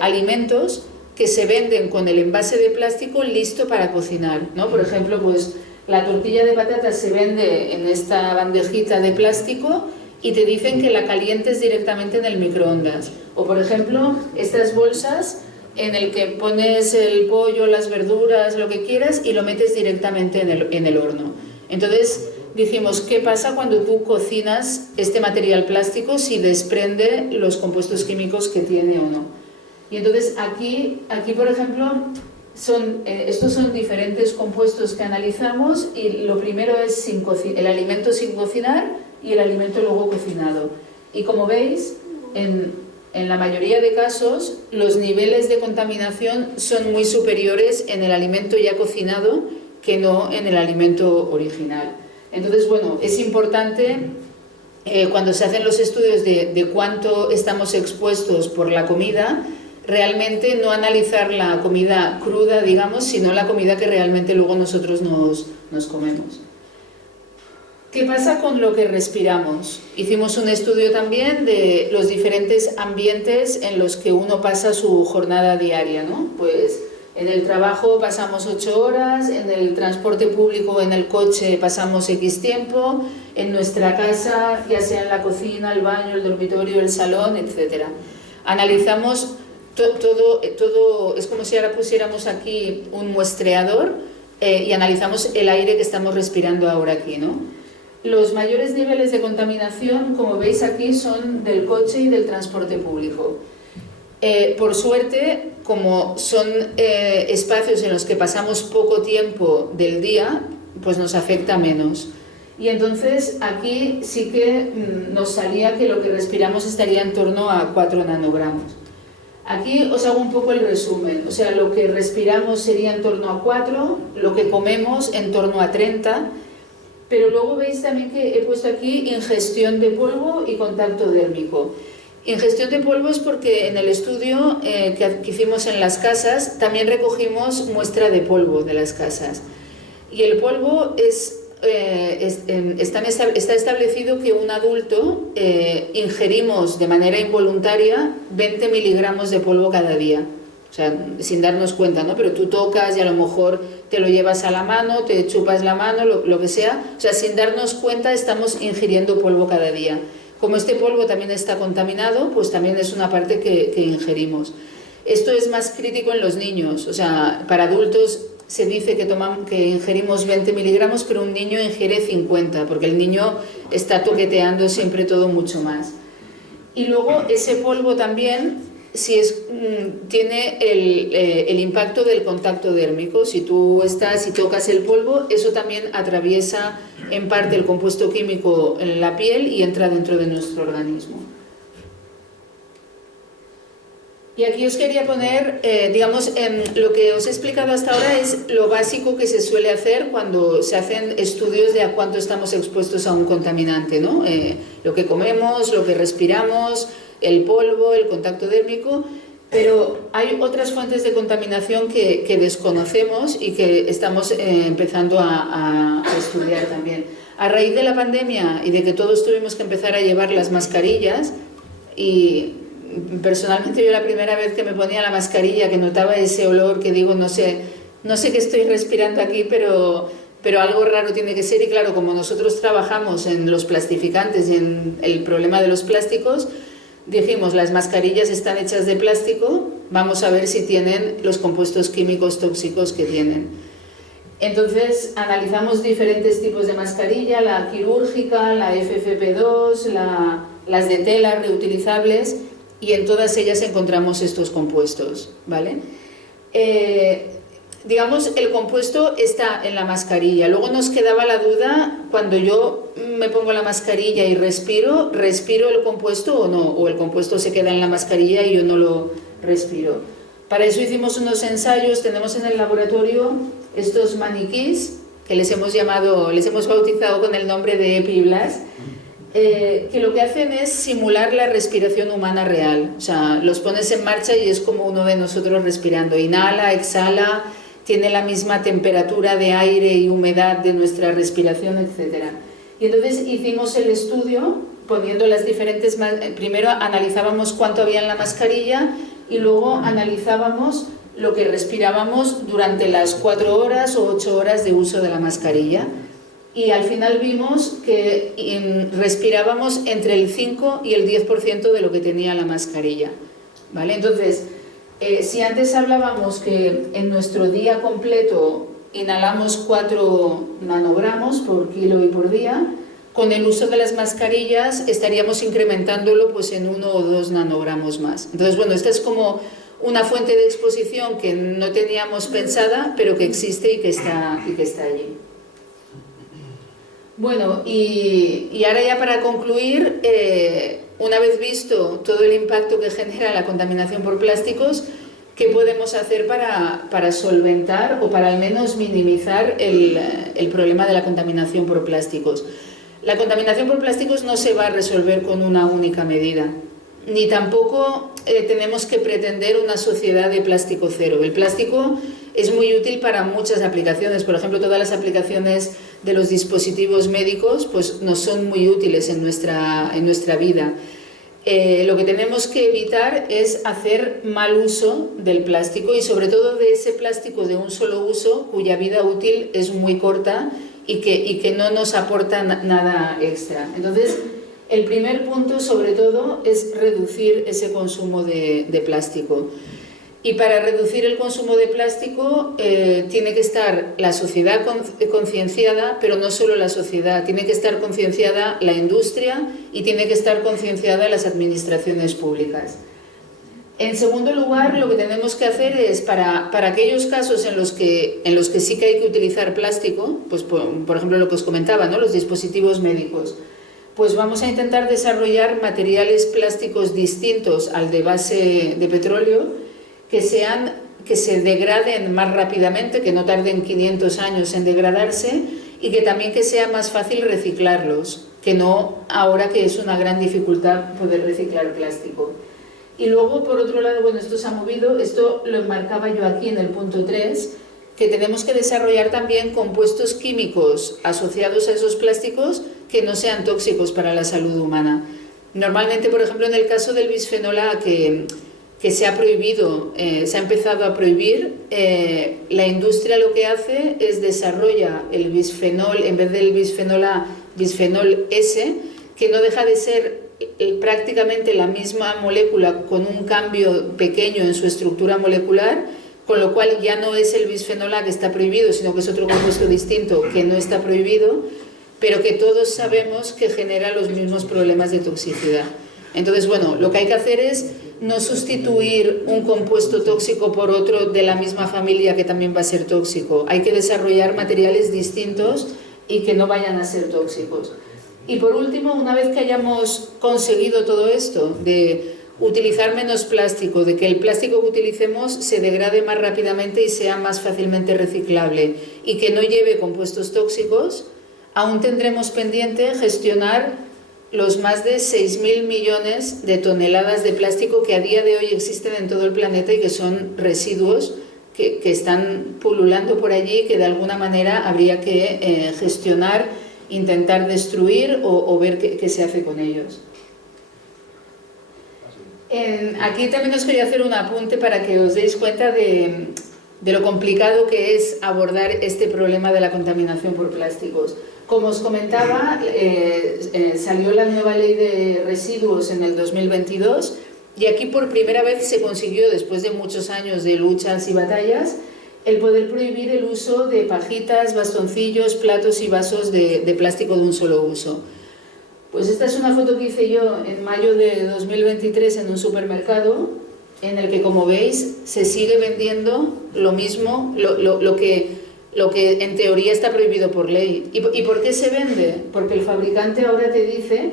alimentos que se venden con el envase de plástico listo para cocinar, ¿no? Por ejemplo, pues la tortilla de patatas se vende en esta bandejita de plástico y te dicen que la calientes directamente en el microondas. O por ejemplo, estas bolsas en el que pones el pollo, las verduras, lo que quieras y lo metes directamente en el horno. Entonces dijimos, ¿qué pasa cuando tú cocinas este material plástico si desprende los compuestos químicos que tiene o no? Y entonces aquí por ejemplo, estos son diferentes compuestos que analizamos y lo primero es el alimento sin cocinar y el alimento luego cocinado. Y como veis, en la mayoría de casos los niveles de contaminación son muy superiores en el alimento ya cocinado que no en el alimento original. Entonces, bueno, es importante cuando se hacen los estudios de cuánto estamos expuestos por la comida, realmente no analizar la comida cruda, digamos, sino la comida que realmente luego nosotros nos comemos. ¿Qué pasa con lo que respiramos? Hicimos un estudio también de los diferentes ambientes en los que uno pasa su jornada diaria, ¿no? Pues en el trabajo pasamos 8 horas, en el transporte público, en el coche pasamos X tiempo, en nuestra casa, ya sea en la cocina, el baño, el dormitorio, el salón, etc. Analizamos todo, es como si ahora pusiéramos aquí un muestreador y analizamos el aire que estamos respirando ahora aquí, ¿no? Los mayores niveles de contaminación, como veis aquí, son del coche y del transporte público. Por suerte, como son espacios en los que pasamos poco tiempo del día, pues nos afecta menos. Y entonces aquí sí que nos salía que lo que respiramos estaría en torno a 4 nanogramos. Aquí os hago un poco el resumen, o sea, lo que respiramos sería en torno a 4, lo que comemos en torno a 30, pero luego veis también que he puesto aquí ingestión de polvo y contacto dérmico. Ingestión de polvo es porque en el estudio que hicimos en las casas también recogimos muestra de polvo de las casas. Y el polvo está establecido que un adulto ingerimos de manera involuntaria 20 miligramos de polvo cada día. O sea, sin darnos cuenta, ¿no? Pero tú tocas y a lo mejor te lo llevas a la mano, te chupas la mano, lo que sea. O sea, sin darnos cuenta estamos ingiriendo polvo cada día. Como este polvo también está contaminado, pues también es una parte que ingerimos. Esto es más crítico en los niños, o sea, para adultos se dice que ingerimos 20 miligramos, pero un niño ingiere 50, porque el niño está toqueteando siempre todo mucho más. Y luego ese polvo también tiene el impacto del contacto dérmico. Si tú estás y tocas el polvo, eso también atraviesa en parte el compuesto químico en la piel y entra dentro de nuestro organismo. Y aquí os quería poner, digamos, lo que os he explicado hasta ahora es lo básico que se suele hacer cuando se hacen estudios de a cuánto estamos expuestos a un contaminante, ¿no? Lo que comemos, lo que respiramos, el polvo, el contacto dérmico, pero hay otras fuentes de contaminación que desconocemos y que estamos empezando a estudiar también. A raíz de la pandemia y de que todos tuvimos que empezar a llevar las mascarillas, y personalmente yo la primera vez que me ponía la mascarilla, que notaba ese olor, que digo, no sé qué estoy respirando aquí, pero algo raro tiene que ser. Y claro, como nosotros trabajamos en los plastificantes y en el problema de los plásticos, dijimos, las mascarillas están hechas de plástico, vamos a ver si tienen los compuestos químicos tóxicos que tienen. Entonces analizamos diferentes tipos de mascarilla, la quirúrgica, la FFP2, las de tela reutilizables, y en todas ellas encontramos estos compuestos, ¿vale? Digamos, el compuesto está en la mascarilla. Luego nos quedaba la duda, cuando yo me pongo la mascarilla y respiro el compuesto o no, o el compuesto se queda en la mascarilla y yo no lo respiro. Para eso hicimos unos ensayos. Tenemos en el laboratorio estos maniquís que les hemos bautizado con el nombre de EpiBlast, que lo que hacen es simular la respiración humana real. O sea, los pones en marcha y es como uno de nosotros respirando. Inhala, exhala, tiene la misma temperatura de aire y humedad de nuestra respiración, etc. Y entonces hicimos el estudio poniendo las diferentes... Primero analizábamos cuánto había en la mascarilla y luego analizábamos lo que respirábamos durante las 4 horas o 8 horas de uso de la mascarilla. Y al final vimos que respirábamos entre el 5 y el 10% de lo que tenía la mascarilla, ¿vale? Entonces, si antes hablábamos que en nuestro día completo inhalamos 4 nanogramos por kilo y por día, con el uso de las mascarillas estaríamos incrementándolo pues en 1 o 2 nanogramos más. Entonces, bueno, esta es como una fuente de exposición que no teníamos pensada, pero que existe y que está allí. Bueno, y ahora ya para concluir, una vez visto todo el impacto que genera la contaminación por plásticos, ¿qué podemos hacer para solventar o para al menos minimizar el problema de la contaminación por plásticos? La contaminación por plásticos no se va a resolver con una única medida, ni tampoco tenemos que pretender una sociedad de plástico cero. El plástico es muy útil para muchas aplicaciones. Por ejemplo, todas las aplicaciones de los dispositivos médicos pues nos son muy útiles en nuestra vida. Lo que tenemos que evitar es hacer mal uso del plástico y sobre todo de ese plástico de un solo uso cuya vida útil es muy corta y que no nos aporta nada extra. Entonces, el primer punto sobre todo es reducir ese consumo de plástico. Y para reducir el consumo de plástico tiene que estar la sociedad concienciada, pero no solo la sociedad, tiene que estar concienciada la industria y tiene que estar concienciada las administraciones públicas. En segundo lugar, lo que tenemos que hacer es, para aquellos casos en los que sí que hay que utilizar plástico, pues por ejemplo lo que os comentaba, ¿no? Los dispositivos médicos, pues vamos a intentar desarrollar materiales plásticos distintos al de base de petróleo, que se degraden más rápidamente, que no tarden 500 años en degradarse y que también que sea más fácil reciclarlos, que no ahora que es una gran dificultad poder reciclar plástico. Y luego, por otro lado, bueno, esto se ha movido, esto lo enmarcaba yo aquí en el punto 3, que tenemos que desarrollar también compuestos químicos asociados a esos plásticos que no sean tóxicos para la salud humana. Normalmente, por ejemplo, en el caso del bisfenol A, que se ha prohibido, se ha empezado a prohibir, la industria lo que hace es desarrolla el bisfenol, en vez del bisfenol A, bisfenol S, que no deja de ser prácticamente la misma molécula con un cambio pequeño en su estructura molecular, con lo cual ya no es el bisfenol A que está prohibido, sino que es otro compuesto distinto que no está prohibido, pero que todos sabemos que genera los mismos problemas de toxicidad. Entonces, bueno, lo que hay que hacer es no sustituir un compuesto tóxico por otro de la misma familia que también va a ser tóxico. Hay que desarrollar materiales distintos y que no vayan a ser tóxicos. Y por último, una vez que hayamos conseguido todo esto, de utilizar menos plástico, de que el plástico que utilicemos se degrade más rápidamente y sea más fácilmente reciclable y que no lleve compuestos tóxicos, aún tendremos pendiente gestionar los más de 6.000 millones de toneladas de plástico que a día de hoy existen en todo el planeta y que son residuos que están pululando por allí, que de alguna manera habría que gestionar, intentar destruir o ver qué se hace con ellos. Aquí también os quería hacer un apunte para que os deis cuenta de lo complicado que es abordar este problema de la contaminación por plásticos. Como os comentaba, salió la nueva ley de residuos en el 2022 y aquí por primera vez se consiguió, después de muchos años de luchas y batallas, el poder prohibir el uso de pajitas, bastoncillos, platos y vasos de plástico de un solo uso. Pues esta es una foto que hice yo en mayo de 2023 en un supermercado, en el que, como veis, se sigue vendiendo lo mismo, lo que en teoría está prohibido por ley. ¿Y por qué se vende? Porque el fabricante ahora te dice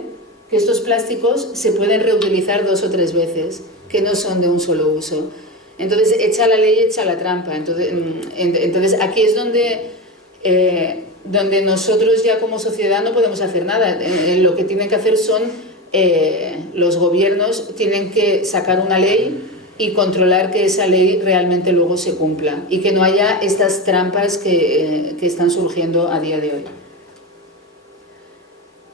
que estos plásticos se pueden reutilizar 2 o 3 veces, que no son de un solo uso. Entonces, echa la ley, echa la trampa. Entonces aquí es donde nosotros ya como sociedad no podemos hacer nada. Lo que tienen que hacer son los gobiernos, tienen que sacar una ley y controlar que esa ley realmente luego se cumpla y que no haya estas trampas que están surgiendo a día de hoy.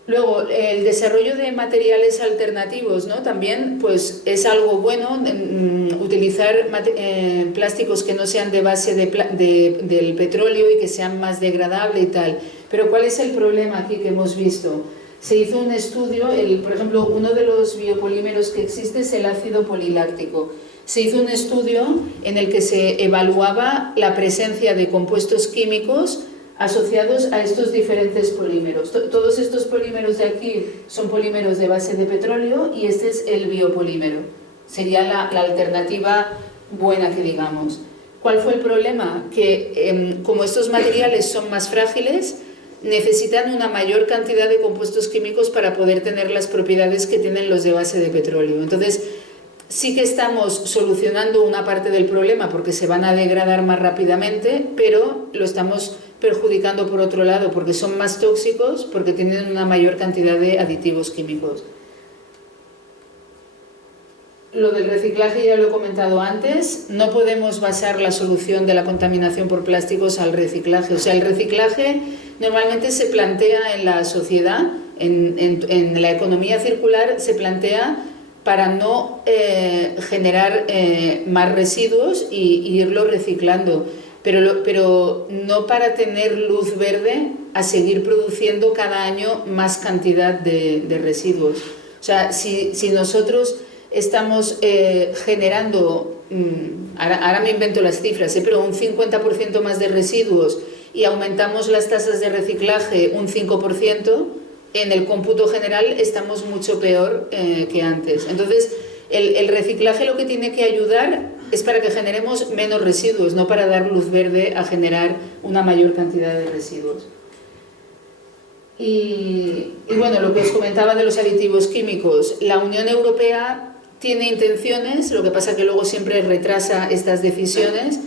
Luego, el desarrollo de materiales alternativos, ¿no? También pues, es algo bueno, utilizar plásticos que no sean de base del petróleo y que sean más degradables y tal. Pero ¿cuál es el problema aquí que hemos visto? Se hizo un estudio, por ejemplo, uno de los biopolímeros que existe es el ácido poliláctico. Se hizo un estudio en el que se evaluaba la presencia de compuestos químicos asociados a estos diferentes polímeros. Todos estos polímeros de aquí son polímeros de base de petróleo y este es el biopolímero. Sería la alternativa buena que digamos. ¿Cuál fue el problema? Que como estos materiales son más frágiles, necesitan una mayor cantidad de compuestos químicos para poder tener las propiedades que tienen los de base de petróleo. Entonces, sí que estamos solucionando una parte del problema porque se van a degradar más rápidamente, pero lo estamos perjudicando por otro lado porque son más tóxicos, porque tienen una mayor cantidad de aditivos químicos. Lo del reciclaje ya lo he comentado antes, no podemos basar la solución de la contaminación por plásticos al reciclaje. O sea, el reciclaje normalmente se plantea en la sociedad, en la economía circular, se plantea para no generar más residuos y irlos reciclando, pero no para tener luz verde a seguir produciendo cada año más cantidad de residuos. O sea, si nosotros estamos generando, ahora me invento las cifras, pero un 50% más de residuos y aumentamos las tasas de reciclaje un 5%, en el cómputo general estamos mucho peor que antes. Entonces, el reciclaje lo que tiene que ayudar es para que generemos menos residuos, no para dar luz verde a generar una mayor cantidad de residuos. Y bueno, lo que os comentaba de los aditivos químicos, la Unión Europea tiene intenciones, lo que pasa que luego siempre retrasa estas decisiones.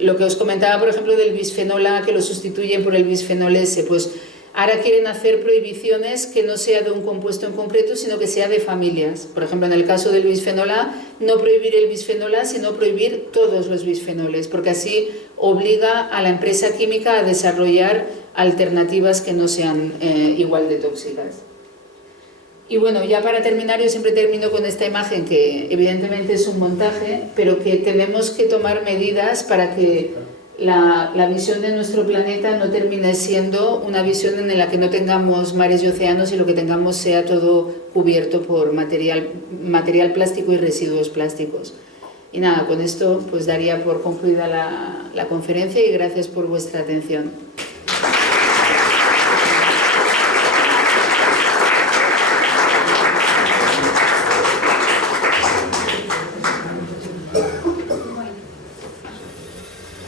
Lo que os comentaba, por ejemplo, del bisfenol A, que lo sustituyen por el bisfenol S, pues ahora quieren hacer prohibiciones que no sea de un compuesto en concreto, sino que sea de familias. Por ejemplo, en el caso del bisfenol A, no prohibir el bisfenol A, sino prohibir todos los bisfenoles, porque así obliga a la empresa química a desarrollar alternativas que no sean igual de tóxicas. Y bueno, ya para terminar, yo siempre termino con esta imagen que evidentemente es un montaje, pero que tenemos que tomar medidas para que la visión de nuestro planeta no termine siendo una visión en la que no tengamos mares y océanos y lo que tengamos sea todo cubierto por material plástico y residuos plásticos. Y nada, con esto pues daría por concluida la conferencia y gracias por vuestra atención.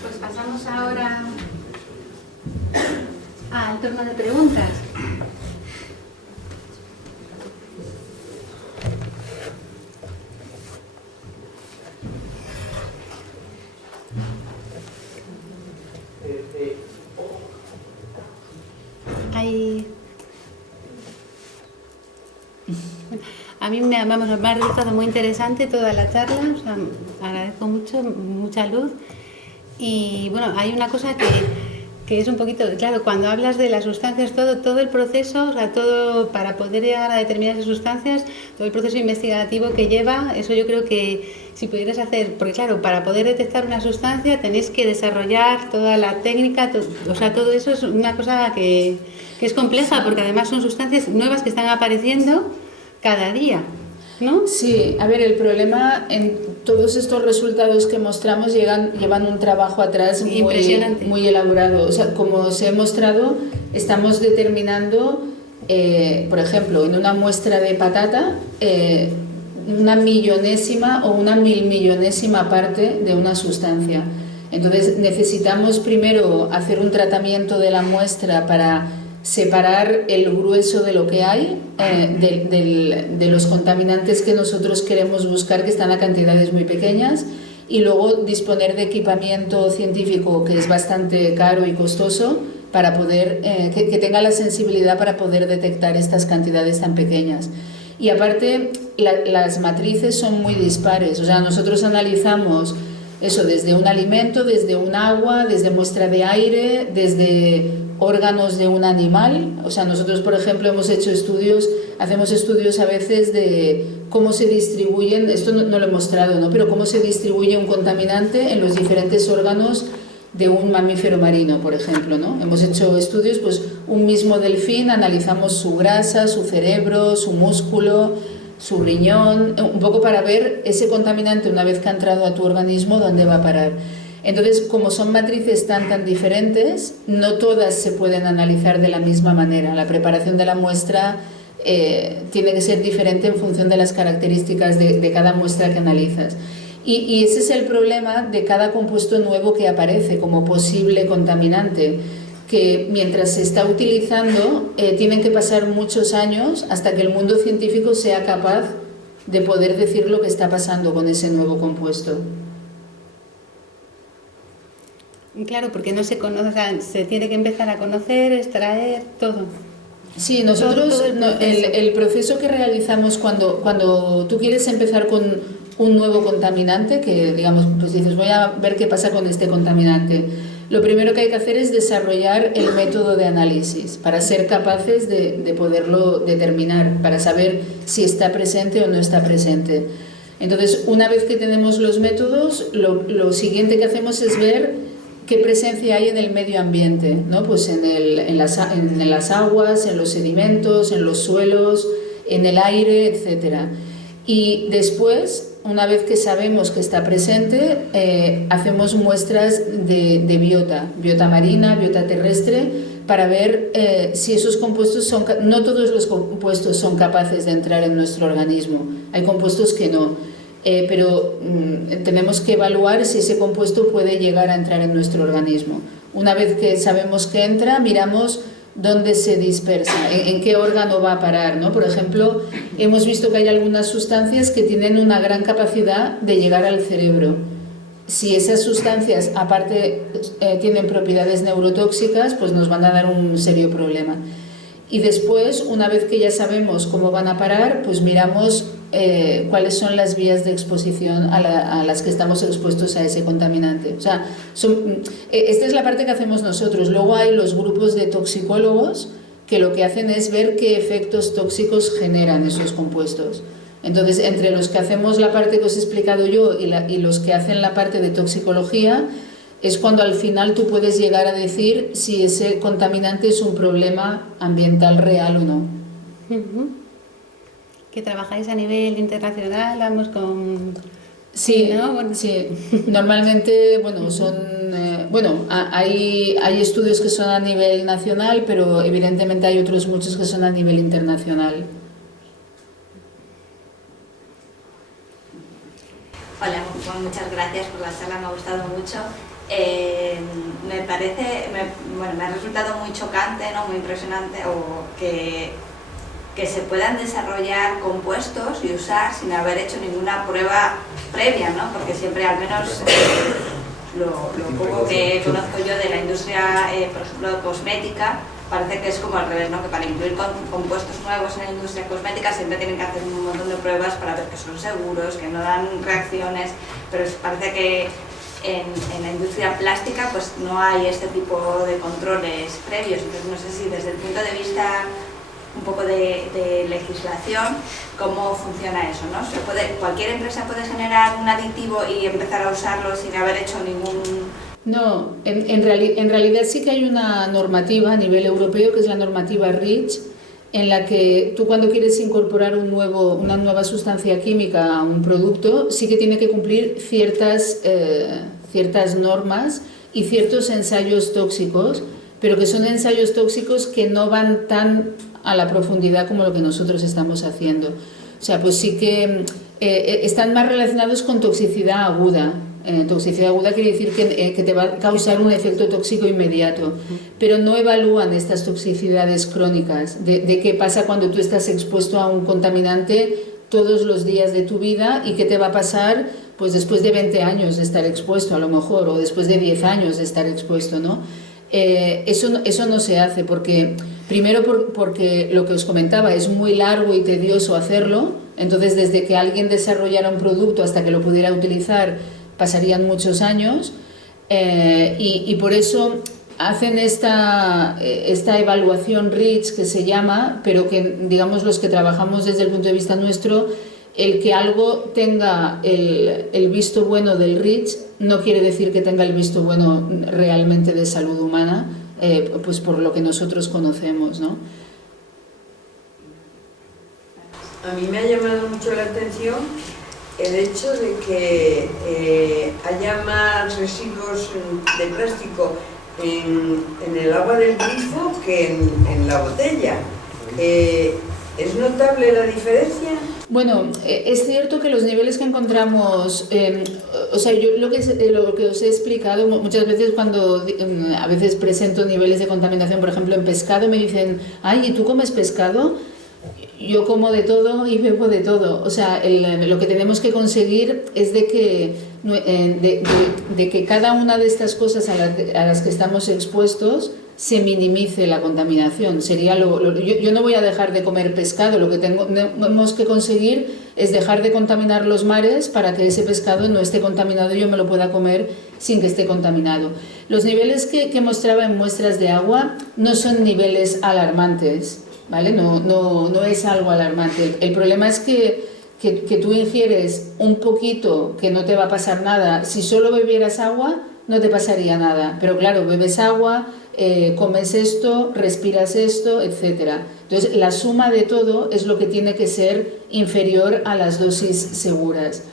Pues pasamos ahora al turno de preguntas. A mí me ha resultado muy interesante toda la charla, o sea, agradezco mucho, mucha luz. Y bueno, hay una cosa que es un poquito, claro, cuando hablas de las sustancias, todo el proceso, o sea, todo para poder llegar a determinadas sustancias, todo el proceso investigativo que lleva, eso yo creo que si pudieras hacer, porque claro, para poder detectar una sustancia tenéis que desarrollar toda la técnica, o sea, todo eso es una cosa que es compleja, porque además son sustancias nuevas que están apareciendo cada día, ¿no? Sí, a ver, el problema en todos estos resultados que mostramos llevan un trabajo atrás muy elaborado. O sea, como os he mostrado, estamos determinando, por ejemplo, en una muestra de patata, una millonésima o una milmillonésima parte de una sustancia. Entonces necesitamos primero hacer un tratamiento de la muestra para separar el grueso de lo que hay, de los contaminantes que nosotros queremos buscar, que están a cantidades muy pequeñas, y luego disponer de equipamiento científico que es bastante caro y costoso para poder, que tenga la sensibilidad para poder detectar estas cantidades tan pequeñas. Y aparte, las matrices son muy dispares, o sea, nosotros analizamos eso desde un alimento, desde un agua, desde muestra de aire, desde órganos de un animal. O sea, nosotros, por ejemplo, hacemos estudios a veces de cómo se distribuyen, esto no lo he mostrado, ¿no? Pero cómo se distribuye un contaminante en los diferentes órganos de un mamífero marino, por ejemplo, ¿no? Hemos hecho estudios, pues un mismo delfín, analizamos su grasa, su cerebro, su músculo, su riñón, un poco para ver ese contaminante una vez que ha entrado a tu organismo, dónde va a parar. Entonces, como son matrices tan diferentes, no todas se pueden analizar de la misma manera. La preparación de la muestra tiene que ser diferente en función de las características de cada muestra que analizas. Y ese es el problema de cada compuesto nuevo que aparece como posible contaminante, que mientras se está utilizando tienen que pasar muchos años hasta que el mundo científico sea capaz de poder decir lo que está pasando con ese nuevo compuesto. Claro, porque no se conoce, o sea, se tiene que empezar a conocer, extraer, todo. Sí, nosotros el proceso que realizamos cuando tú quieres empezar con un nuevo contaminante, que digamos, pues dices, voy a ver qué pasa con este contaminante. Lo primero que hay que hacer es desarrollar el método de análisis para ser capaces de poderlo determinar, para saber si está presente o no está presente. Entonces, una vez que tenemos los métodos, lo siguiente que hacemos es ver qué presencia hay en el medio ambiente, ¿no? Pues en las aguas, en los sedimentos, en los suelos, en el aire, etc. Y después, una vez que sabemos que está presente, hacemos muestras de biota marina, biota terrestre, para ver si esos compuestos no todos los compuestos son capaces de entrar en nuestro organismo. Hay compuestos que no. Pero tenemos que evaluar si ese compuesto puede llegar a entrar en nuestro organismo. Una vez que sabemos que entra, miramos dónde se dispersa, en qué órgano va a parar, ¿no? Por ejemplo, hemos visto que hay algunas sustancias que tienen una gran capacidad de llegar al cerebro. Si esas sustancias, aparte, tienen propiedades neurotóxicas, pues nos van a dar un serio problema. Y después, una vez que ya sabemos cómo van a parar, pues miramos cuáles son las vías de exposición a las que estamos expuestos a ese contaminante. O sea, esta es la parte que hacemos nosotros. Luego hay los grupos de toxicólogos que lo que hacen es ver qué efectos tóxicos generan esos compuestos. Entonces, entre los que hacemos la parte que os he explicado yo y los que hacen la parte de toxicología, es cuando al final tú puedes llegar a decir si ese contaminante es un problema ambiental real o no. Que trabajáis a nivel internacional, vamos con... Sí, ¿no? Bueno. sí. Normalmente, bueno, hay estudios que son a nivel nacional, pero evidentemente hay otros muchos que son a nivel internacional. Hola, bueno, muchas gracias por la charla, me ha gustado mucho. Me ha resultado muy chocante, ¿no? Muy impresionante, o que se puedan desarrollar compuestos y usar sin haber hecho ninguna prueba previa, ¿no? Porque siempre, al menos lo poco que conozco yo de la industria, por ejemplo, cosmética, parece que es como al revés, ¿no? Que para incluir compuestos nuevos en la industria cosmética siempre tienen que hacer un montón de pruebas para ver que son seguros, que no dan reacciones, pero parece que en la industria plástica pues no hay este tipo de controles previos. Entonces no sé si desde el punto de vista un poco de legislación, cómo funciona eso, ¿no? ¿Cualquier empresa puede generar un aditivo y empezar a usarlo sin haber hecho ningún...? No, en realidad sí que hay una normativa a nivel europeo, que es la normativa REACH, en la que tú, cuando quieres incorporar una nueva sustancia química a un producto, sí que tiene que cumplir ciertas normas y ciertos ensayos tóxicos, pero que son ensayos tóxicos que no van tan a la profundidad como lo que nosotros estamos haciendo. O sea, pues sí que están más relacionados con toxicidad aguda. Toxicidad aguda quiere decir que te va a causar un efecto tóxico inmediato, pero no evalúan estas toxicidades crónicas, de qué pasa cuando tú estás expuesto a un contaminante todos los días de tu vida y qué te va a pasar pues después de 20 años de estar expuesto, a lo mejor, o después de 10 años de estar expuesto, ¿no? Eso no se hace porque, primero porque lo que os comentaba, es muy largo y tedioso hacerlo. Entonces, desde que alguien desarrollara un producto hasta que lo pudiera utilizar pasarían muchos años, y por eso hacen esta evaluación REACH, que se llama, pero que, digamos, los que trabajamos desde el punto de vista nuestro, el que algo tenga el visto bueno del REACH no quiere decir que tenga el visto bueno realmente de salud humana, pues por lo que nosotros conocemos, ¿no? A mí me ha llamado mucho la atención el hecho de que haya más residuos de plástico en el agua del grifo que en la botella. ¿Es notable la diferencia? Bueno, es cierto que los niveles que encontramos, o sea, yo lo que os he explicado muchas veces, cuando a veces presento niveles de contaminación, por ejemplo en pescado, me dicen, ay, ¿y tú comes pescado? Yo como de todo y bebo de todo. O sea, lo que tenemos que conseguir es de que cada una de estas cosas a las que estamos expuestos se minimice la contaminación. Yo no voy a dejar de comer pescado, lo que tenemos que conseguir es dejar de contaminar los mares para que ese pescado no esté contaminado y yo me lo pueda comer sin que esté contaminado. Los niveles que mostraba en muestras de agua no son niveles alarmantes, ¿vale? No es algo alarmante. El problema es que tú ingieres un poquito, que no te va a pasar nada. Si solo bebieras agua, no te pasaría nada. Pero claro, bebes agua, comes esto, respiras esto, etc. Entonces, la suma de todo es lo que tiene que ser inferior a las dosis seguras.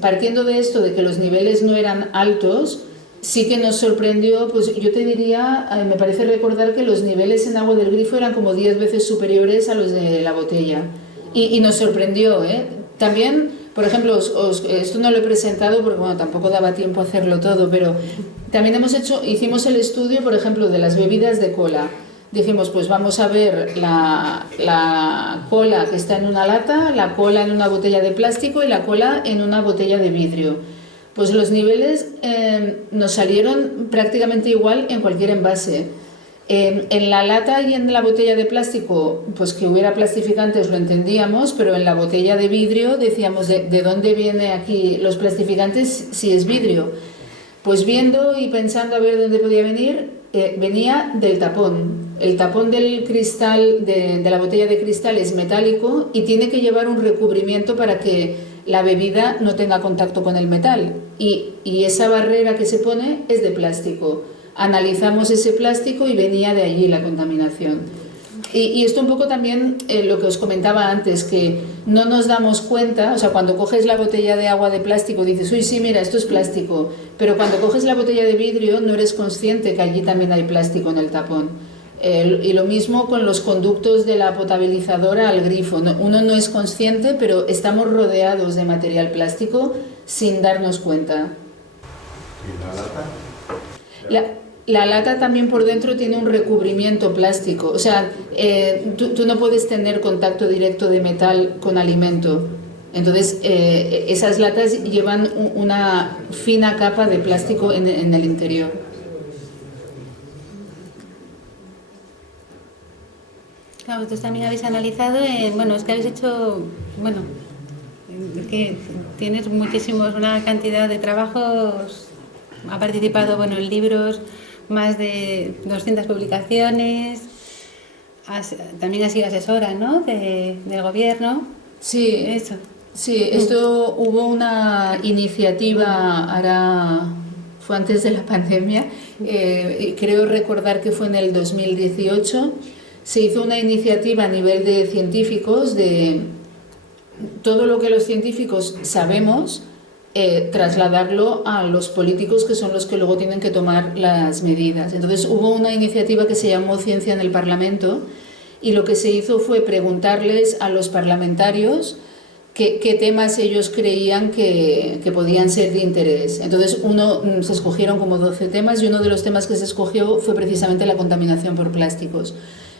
Partiendo de esto, de que los niveles no eran altos, sí que nos sorprendió, pues yo te diría, me parece recordar que los niveles en agua del grifo eran como 10 veces superiores a los de la botella. Y nos sorprendió, ¿eh? También, por ejemplo, esto no lo he presentado porque bueno, tampoco daba tiempo a hacerlo todo, pero también hicimos el estudio, por ejemplo, de las bebidas de cola. Dijimos, pues vamos a ver la cola que está en una lata, la cola en una botella de plástico y la cola en una botella de vidrio. Pues los niveles nos salieron prácticamente igual en cualquier envase. En la lata y en la botella de plástico, pues que hubiera plastificantes lo entendíamos, pero en la botella de vidrio decíamos, ¿de dónde viene aquí los plastificantes si es vidrio? Pues viendo y pensando a ver dónde podía venir, venía del tapón. El tapón del cristal, de la botella de cristal, es metálico y tiene que llevar un recubrimiento para que la bebida no tenga contacto con el metal. Y esa barrera que se pone es de plástico. Analizamos ese plástico y venía de allí la contaminación. Y esto un poco también lo que os comentaba antes, que no nos damos cuenta, o sea, cuando coges la botella de agua de plástico dices, uy, sí, mira, esto es plástico, pero cuando coges la botella de vidrio no eres consciente que allí también hay plástico en el tapón. Y lo mismo con los conductos de la potabilizadora al grifo. Uno no es consciente, pero estamos rodeados de material plástico sin darnos cuenta. ¿Y la lata? La lata también por dentro tiene un recubrimiento plástico, o sea, tú no puedes tener contacto directo de metal con alimento. Entonces, esas latas llevan una fina capa de plástico en el interior. Claro, vosotros también habéis analizado, bueno, es que habéis hecho, bueno, es que tienes una cantidad de trabajos, ha participado, bueno, en libros, más de 200 publicaciones, también has sido asesora, ¿no?, del gobierno. Sí, eso. Sí, esto hubo una iniciativa, ahora fue antes de la pandemia, creo recordar que fue en el 2018, se hizo una iniciativa a nivel de científicos de todo lo que los científicos sabemos, trasladarlo a los políticos, que son los que luego tienen que tomar las medidas. Entonces hubo una iniciativa que se llamó Ciencia en el Parlamento y lo que se hizo fue preguntarles a los parlamentarios qué temas ellos creían que podían ser de interés. Entonces se escogieron como 12 temas y uno de los temas que se escogió fue precisamente la contaminación por plásticos.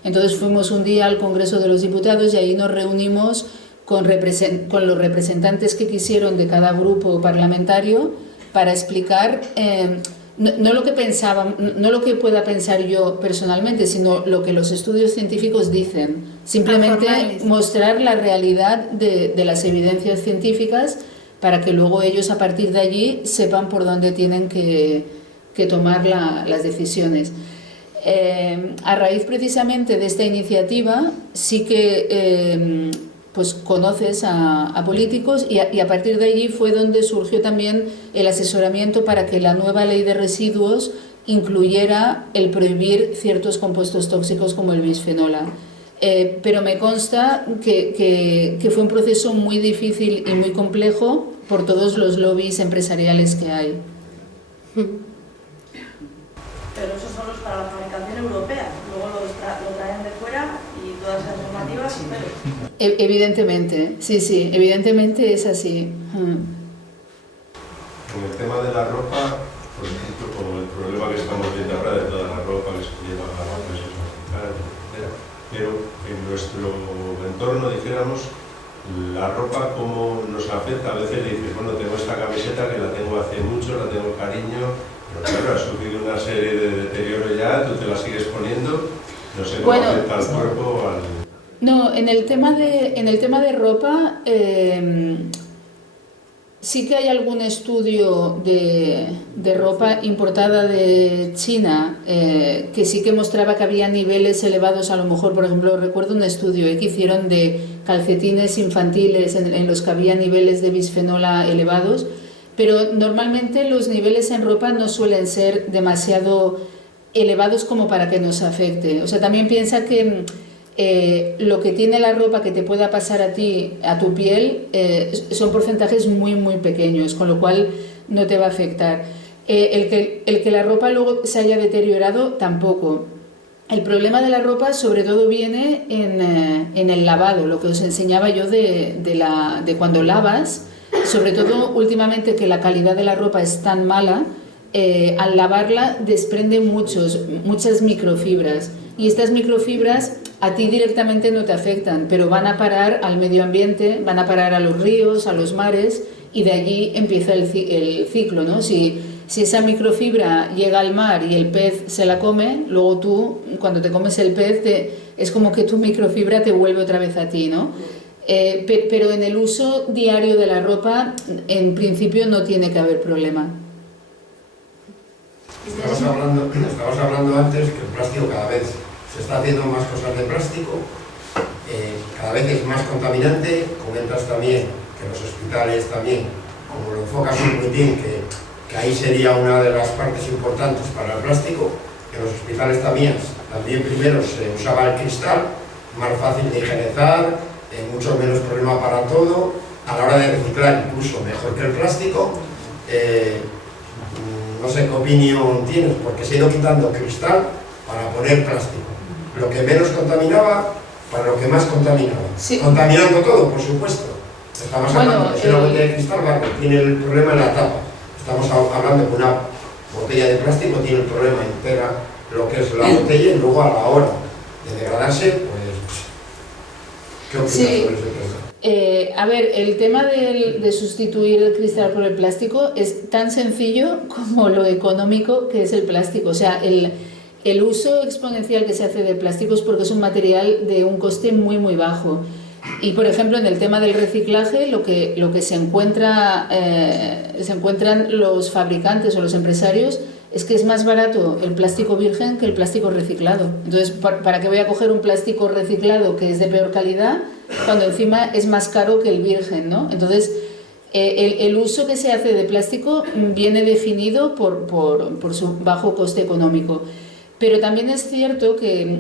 Entonces fuimos un día al Congreso de los Diputados y ahí nos reunimos con los representantes que quisieron de cada grupo parlamentario para explicar no lo que pensaban, no lo que pueda pensar yo personalmente, sino lo que los estudios científicos dicen. Simplemente mostrar la realidad de las evidencias científicas para que luego ellos a partir de allí sepan por dónde tienen que tomar las decisiones. A raíz precisamente de esta iniciativa sí que pues conoces a políticos y a partir de allí fue donde surgió también el asesoramiento para que la nueva ley de residuos incluyera el prohibir ciertos compuestos tóxicos como el bisfenol A. Pero me consta que fue un proceso muy difícil y muy complejo por todos los lobbies empresariales que hay. Pero esos son los para la fabricación europea, luego lo traen de fuera y todas esas normativas, pero... Evidentemente, sí, evidentemente es así. En el tema de la ropa, por ejemplo, como el problema que estamos viendo ahora de toda la ropa que se lleva a la presión vertical, etc. Pero en nuestro entorno, dijéramos, la ropa cómo nos afecta. A veces dices, bueno, tengo esta camiseta que la tengo hace mucho, la tengo cariño, pero claro, ha sufrido una serie de deterioro ya, tú te la sigues poniendo, no sé cómo afecta al cuerpo, No, en el tema de ropa sí que hay algún estudio de ropa importada de China que sí que mostraba que había niveles elevados, a lo mejor, por ejemplo, recuerdo un estudio que hicieron de calcetines infantiles en los que había niveles de bisfenol A elevados, pero normalmente los niveles en ropa no suelen ser demasiado elevados como para que nos afecte. O sea, también piensa que lo que tiene la ropa que te pueda pasar a ti, a tu piel, son porcentajes muy muy pequeños, con lo cual no te va a afectar. El que la ropa luego se haya deteriorado, tampoco. El problema de la ropa sobre todo viene en el lavado, lo que os enseñaba yo de cuando lavas, sobre todo últimamente que la calidad de la ropa es tan mala, al lavarla desprende muchas microfibras. Y estas microfibras a ti directamente no te afectan, pero van a parar al medio ambiente, van a parar a los ríos, a los mares, y de allí empieza el ciclo, ¿no? Si esa microfibra llega al mar y el pez se la come, luego tú, cuando te comes el pez, es como que tu microfibra te vuelve otra vez a ti, ¿no? Pero en el uso diario de la ropa, en principio no tiene que haber problema. Estabas hablando antes que el plástico cada vez se está haciendo más cosas de plástico, cada vez es más contaminante. Comentas también que los hospitales también, como lo enfoca muy bien, que ahí sería una de las partes importantes para el plástico, que en los hospitales también primero se usaba el cristal, más fácil de higienizar, mucho menos problema para todo, a la hora de reciclar incluso mejor que el plástico. No sé qué opinión tienes, porque se ha ido quitando cristal para poner plástico. Lo que menos contaminaba para lo que más contaminaba. Sí. Contaminando todo, por supuesto. Estamos hablando de una botella de cristal, vale, tiene el problema en la tapa. Estamos hablando de una botella de plástico, tiene el problema entera lo que es la botella, y luego a la hora de degradarse, pues, ¿qué opinas sobre ese tema? A ver, el tema de sustituir el cristal por el plástico es tan sencillo como lo económico que es el plástico. O sea, el uso exponencial que se hace del plástico es porque es un material de un coste muy, muy bajo. Y, por ejemplo, en el tema del reciclaje, lo que se encuentran los fabricantes o los empresarios es que es más barato el plástico virgen que el plástico reciclado. Entonces, ¿para qué voy a coger un plástico reciclado que es de peor calidad cuando encima es más caro que el virgen, ¿no? Entonces, el uso que se hace de plástico viene definido por su bajo coste económico. Pero también es cierto que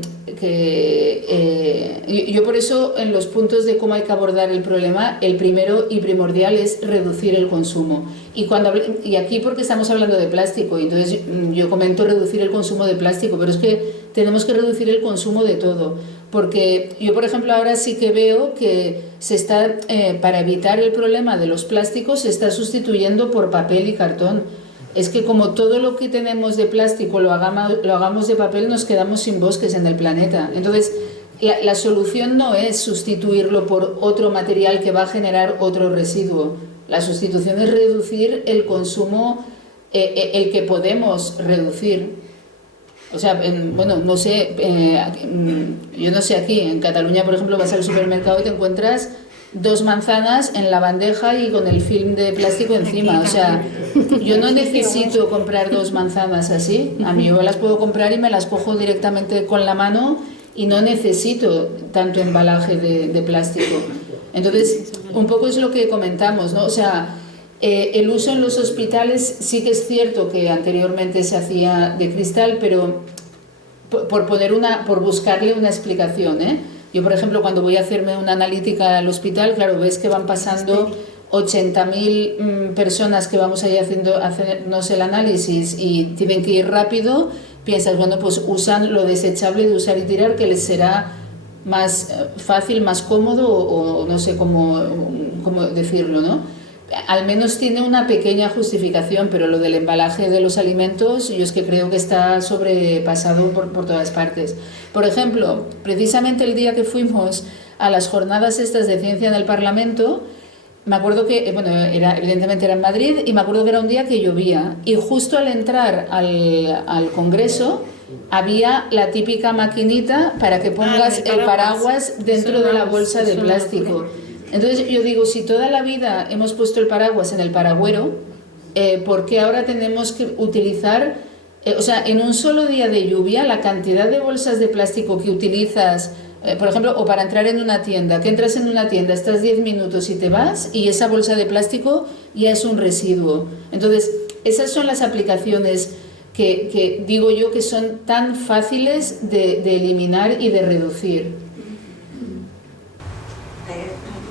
yo por eso en los puntos de cómo hay que abordar el problema, el primero y primordial es reducir el consumo. Y aquí porque estamos hablando de plástico, y entonces yo comento reducir el consumo de plástico, pero es que tenemos que reducir el consumo de todo. Porque yo, por ejemplo, ahora sí que veo que se está, para evitar el problema de los plásticos, se está sustituyendo por papel y cartón. Es que como todo lo que tenemos de plástico lo hagamos de papel, nos quedamos sin bosques en el planeta. Entonces, la solución no es sustituirlo por otro material que va a generar otro residuo. La sustitución es reducir el consumo, el que podemos reducir. O sea, bueno, no sé, yo no sé aquí, en Cataluña, por ejemplo, vas al supermercado y te encuentras 2 manzanas en la bandeja y con el film de plástico encima. O sea, yo no necesito comprar 2 manzanas así. A mí yo las puedo comprar y me las cojo directamente con la mano y no necesito tanto embalaje de plástico. Entonces, un poco es lo que comentamos, ¿no? O sea, el uso en los hospitales sí que es cierto que anteriormente se hacía de cristal, pero por buscarle una explicación, ¿eh? Yo, por ejemplo, cuando voy a hacerme una analítica al hospital, claro, ves que van pasando 80.000 personas que vamos ahí hacernos el análisis y tienen que ir rápido, piensas, bueno, pues usan lo desechable de usar y tirar, que les será más fácil, más cómodo, o no sé cómo decirlo, ¿no? Al menos tiene una pequeña justificación, pero lo del embalaje de los alimentos yo es que creo que está sobrepasado por todas partes. Por ejemplo, precisamente el día que fuimos a las jornadas estas de ciencia en el Parlamento, me acuerdo que, bueno, evidentemente era en Madrid, y me acuerdo que era un día que llovía, y justo al entrar al Congreso había la típica maquinita para que pongas el paraguas dentro de la bolsa de plástico. Entonces yo digo, si toda la vida hemos puesto el paraguas en el paragüero, ¿por qué ahora tenemos que utilizar, o sea, en un solo día de lluvia, la cantidad de bolsas de plástico que utilizas, por ejemplo, o para entrar en una tienda, que entras en una tienda, estás 10 minutos y te vas, y esa bolsa de plástico ya es un residuo? Entonces, esas son las aplicaciones que digo yo que son tan fáciles de eliminar y de reducir.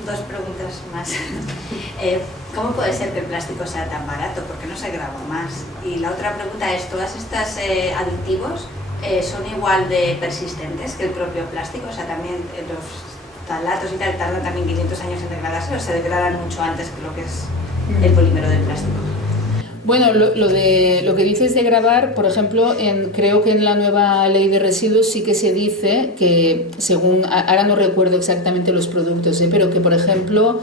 2 preguntas más. ¿Cómo puede ser que el plástico sea tan barato? ¿Por qué no se graba más? Y la otra pregunta es, ¿todas estas aditivos son igual de persistentes que el propio plástico? O sea, también los talatos y tal tardan también 500 años en degradarse, o se degradan mucho antes que lo que es el polímero del plástico. Bueno, lo que dices de grabar, por ejemplo, creo que en la nueva ley de residuos sí que se dice que, según, ahora no recuerdo exactamente los productos, pero que, por ejemplo,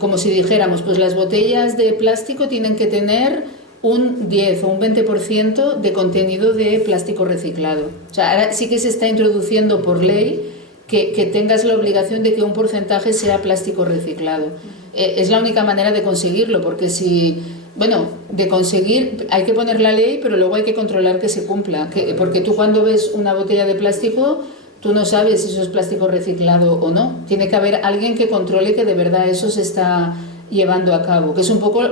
como si dijéramos, pues las botellas de plástico tienen que tener un 10 o un 20% de contenido de plástico reciclado. O sea, ahora sí que se está introduciendo por ley que tengas la obligación de que un porcentaje sea plástico reciclado. Es la única manera de conseguirlo, porque de conseguir hay que poner la ley, pero luego hay que controlar que se cumpla, porque tú cuando ves una botella de plástico tú no sabes si eso es plástico reciclado o no. Tiene que haber alguien que controle que de verdad eso se está llevando a cabo, que es un poco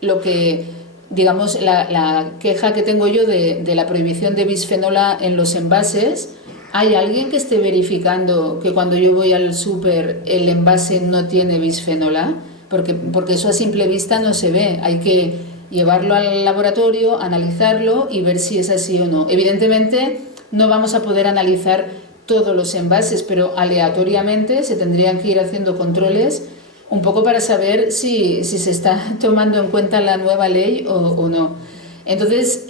lo que, digamos, la queja que tengo yo de la prohibición de bisfenol A en los envases. ¿Hay alguien que esté verificando que cuando yo voy al súper el envase no tiene bisfenol A? Porque eso a simple vista no se ve. Hay que llevarlo al laboratorio, analizarlo y ver si es así o no. Evidentemente no vamos a poder analizar todos los envases, pero aleatoriamente se tendrían que ir haciendo controles un poco para saber si se está tomando en cuenta la nueva ley o no. Entonces,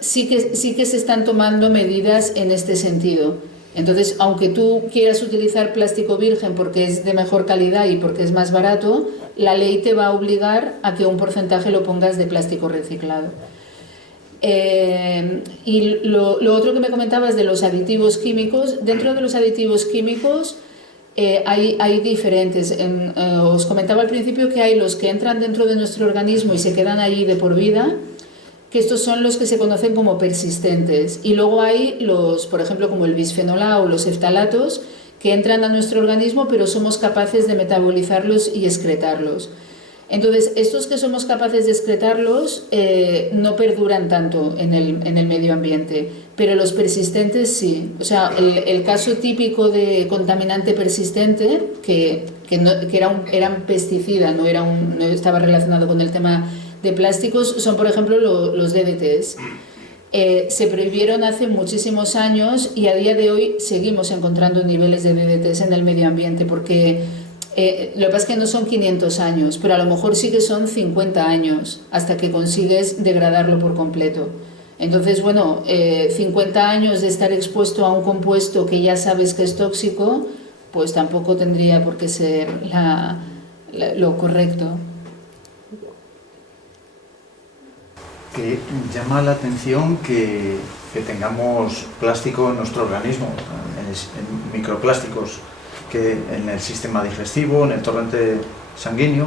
sí que se están tomando medidas en este sentido. Entonces, aunque tú quieras utilizar plástico virgen porque es de mejor calidad y porque es más barato, la ley te va a obligar a que un porcentaje lo pongas de plástico reciclado. Y lo otro que me comentabas de los aditivos químicos, dentro de los aditivos químicos hay diferentes. Os comentaba al principio que hay los que entran dentro de nuestro organismo y se quedan allí de por vida, que estos son los que se conocen como persistentes. Y luego hay los, por ejemplo, como el bisfenol A o los phtalatos, que entran a nuestro organismo pero somos capaces de metabolizarlos y excretarlos. Entonces, estos que somos capaces de excretarlos no perduran tanto en el medio ambiente, pero los persistentes sí. O sea, el caso típico de contaminante persistente, que era un pesticida, no estaba relacionado con el tema de plásticos, son por ejemplo los DDTs. Se prohibieron hace muchísimos años y a día de hoy seguimos encontrando niveles de DDTs en el medio ambiente porque lo que pasa es que no son 500 años, pero a lo mejor sí que son 50 años hasta que consigues degradarlo por completo. Entonces, bueno, 50 años de estar expuesto a un compuesto que ya sabes que es tóxico, pues tampoco tendría por qué ser lo correcto. Que llama la atención que tengamos plástico en nuestro organismo, en microplásticos, que en el sistema digestivo, en el torrente sanguíneo,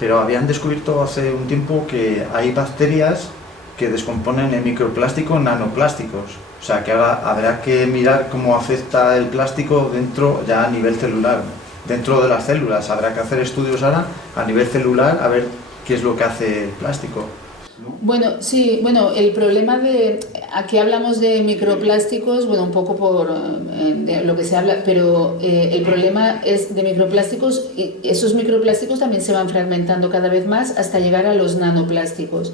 pero habían descubierto hace un tiempo que hay bacterias que descomponen el microplástico en nanoplásticos. O sea que ahora habrá que mirar cómo afecta el plástico dentro, ya a nivel celular, dentro de las células. Habrá que hacer estudios ahora a nivel celular a ver qué es lo que hace el plástico. Bueno, sí, el problema de... Aquí hablamos de microplásticos, bueno, un poco por de lo que se habla, pero el problema es de microplásticos y esos microplásticos también se van fragmentando cada vez más hasta llegar a los nanoplásticos.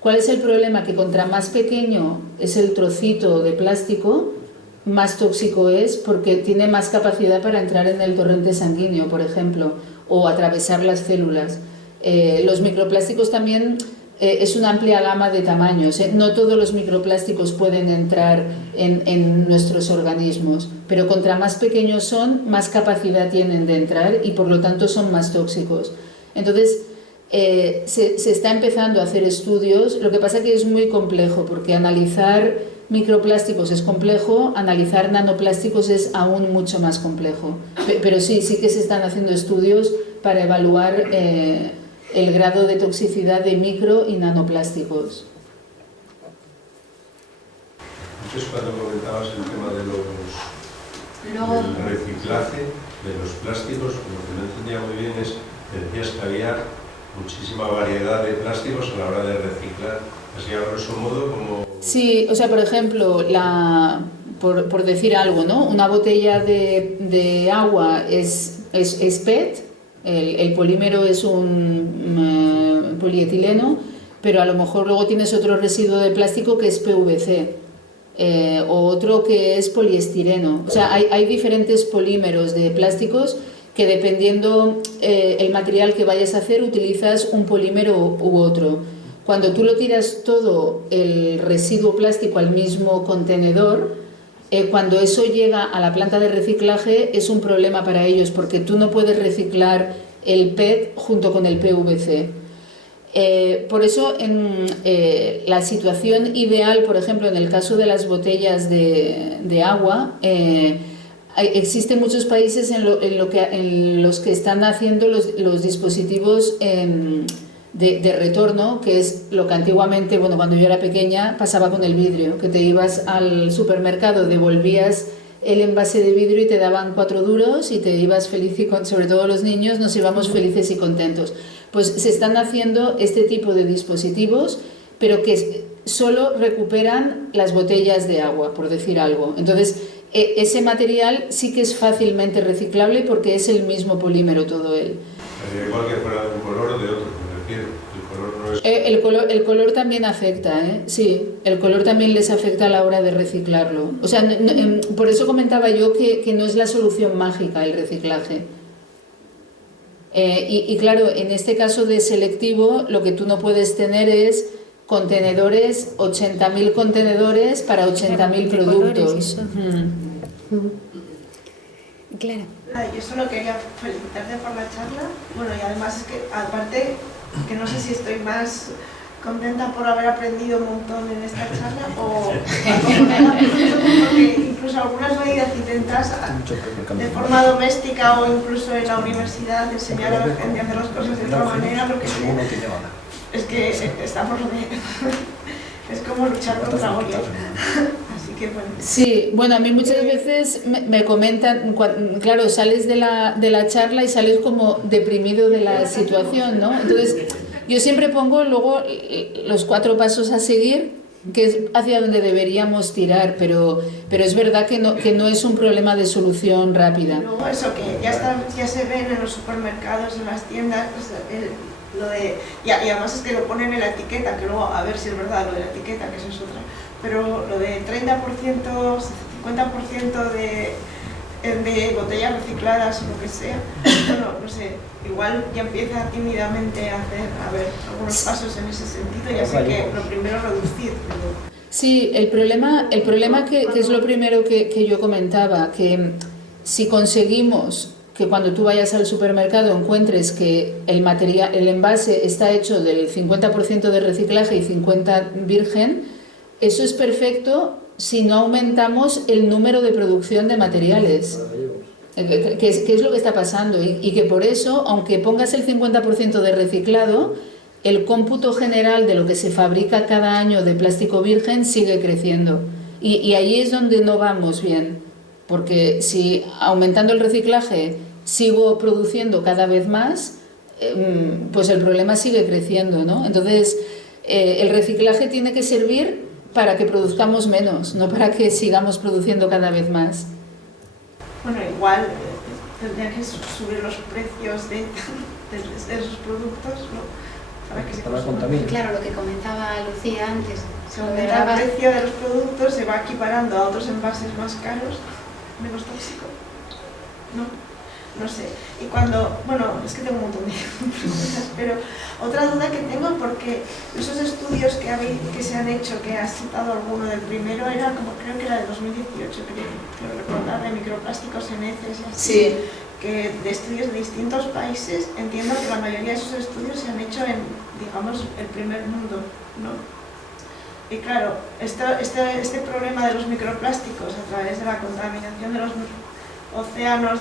¿Cuál es el problema? Que contra más pequeño es el trocito de plástico, más tóxico es porque tiene más capacidad para entrar en el torrente sanguíneo, por ejemplo, o atravesar las células. Los microplásticos también... es una amplia gama de tamaños. No todos los microplásticos pueden entrar en nuestros organismos, pero contra más pequeños son, más capacidad tienen de entrar y por lo tanto son más tóxicos. Entonces, se está empezando a hacer estudios, lo que pasa que es muy complejo, porque analizar microplásticos es complejo, analizar nanoplásticos es aún mucho más complejo. Pero sí que se están haciendo estudios para evaluar el grado de toxicidad de micro y nanoplásticos. Antes, cuando comentabas el tema del reciclaje de los plásticos, lo que no entendía muy bien es que decías que había muchísima variedad de plásticos a la hora de reciclar, así a grosso modo como... Sí, o sea, por ejemplo, por decir algo, ¿no? Una botella de agua es PET. El polímero es un polietileno, pero a lo mejor luego tienes otro residuo de plástico que es PVC o otro que es poliestireno. O sea, hay diferentes polímeros de plásticos que dependiendo el material que vayas a hacer utilizas un polímero u otro. Cuando tú lo tiras todo el residuo plástico al mismo contenedor, cuando eso llega a la planta de reciclaje es un problema para ellos porque tú no puedes reciclar el PET junto con el PVC. Por eso la situación ideal, por ejemplo, en el caso de las botellas de agua, existen muchos países en los que están haciendo los dispositivos de retorno, que es lo que antiguamente, bueno, cuando yo era pequeña pasaba con el vidrio, que te ibas al supermercado, devolvías el envase de vidrio y te daban 4 duros y te ibas feliz y sobre todo los niños nos íbamos felices y contentos. Pues se están haciendo este tipo de dispositivos, pero que solo recuperan las botellas de agua, por decir algo. Entonces, ese material sí que es fácilmente reciclable porque es el mismo polímero todo él. Igual que fuera de un color o de otro, me refiero. El color no es... El color también afecta, sí, el color también les afecta a la hora de reciclarlo. O sea, por eso comentaba yo que no es la solución mágica el reciclaje. Y claro, en este caso de selectivo, lo que tú no puedes tener es contenedores, 80.000 contenedores para 80.000 productos. Claro. Yo solo quería felicitarte por la charla. Bueno, y además es que, aparte, que no sé si estoy más contenta por haber aprendido un montón en esta charla o porque incluso algunas medidas intentas de forma doméstica o incluso en la universidad enseñar a la gente a hacer las cosas de otra manera, porque es que estamos es como luchar contra Goliat. Así que bueno. Sí, bueno, a mí muchas veces me comentan, claro, sales de la charla y sales como deprimido de la situación, ¿no? Entonces, yo siempre pongo luego los 4 pasos a seguir, que es hacia donde deberíamos tirar, pero es verdad que no es un problema de solución rápida. Luego eso que ya se ven en los supermercados, en las tiendas, y además es que lo ponen en la etiqueta, que luego a ver si es verdad lo de la etiqueta, que eso es otra, pero lo de 30%, 50% de botellas recicladas o lo que sea, bueno, no sé, igual ya empieza tímidamente a hacer algunos pasos en ese sentido, ya sé que lo primero es reducir. Sí, el problema que es lo primero que yo comentaba, que si conseguimos que cuando tú vayas al supermercado encuentres que el envase está hecho del 50% de reciclaje y 50% virgen, eso es perfecto si no aumentamos el número de producción de materiales, que es lo que está pasando, y que por eso, aunque pongas el 50% de reciclado, el cómputo general de lo que se fabrica cada año de plástico virgen sigue creciendo, y ahí es donde no vamos bien, porque si aumentando el reciclaje sigo produciendo cada vez más, pues el problema sigue creciendo, ¿no? Entonces, el reciclaje tiene que servir para que produzcamos menos, no para que sigamos produciendo cada vez más. Bueno, igual tendrían que subir los precios de esos productos, ¿no? Para que se contaminen. Claro, lo que comentaba Lucía antes. Se aumenta el precio de los productos, se va equiparando a otros envases más caros, menos tóxicos, ¿no? No sé. Y cuando, bueno, es que tengo un montón de preguntas, pero otra duda que tengo, porque esos estudios que se han hecho, que has citado alguno del primero, era como, creo que era de 2018, creo recordar, de microplásticos en heces y así, sí, que de estudios de distintos países, entiendo que la mayoría de esos estudios se han hecho en, digamos, el primer mundo, ¿no? Y claro, este problema de los microplásticos a través de la contaminación de los océanos,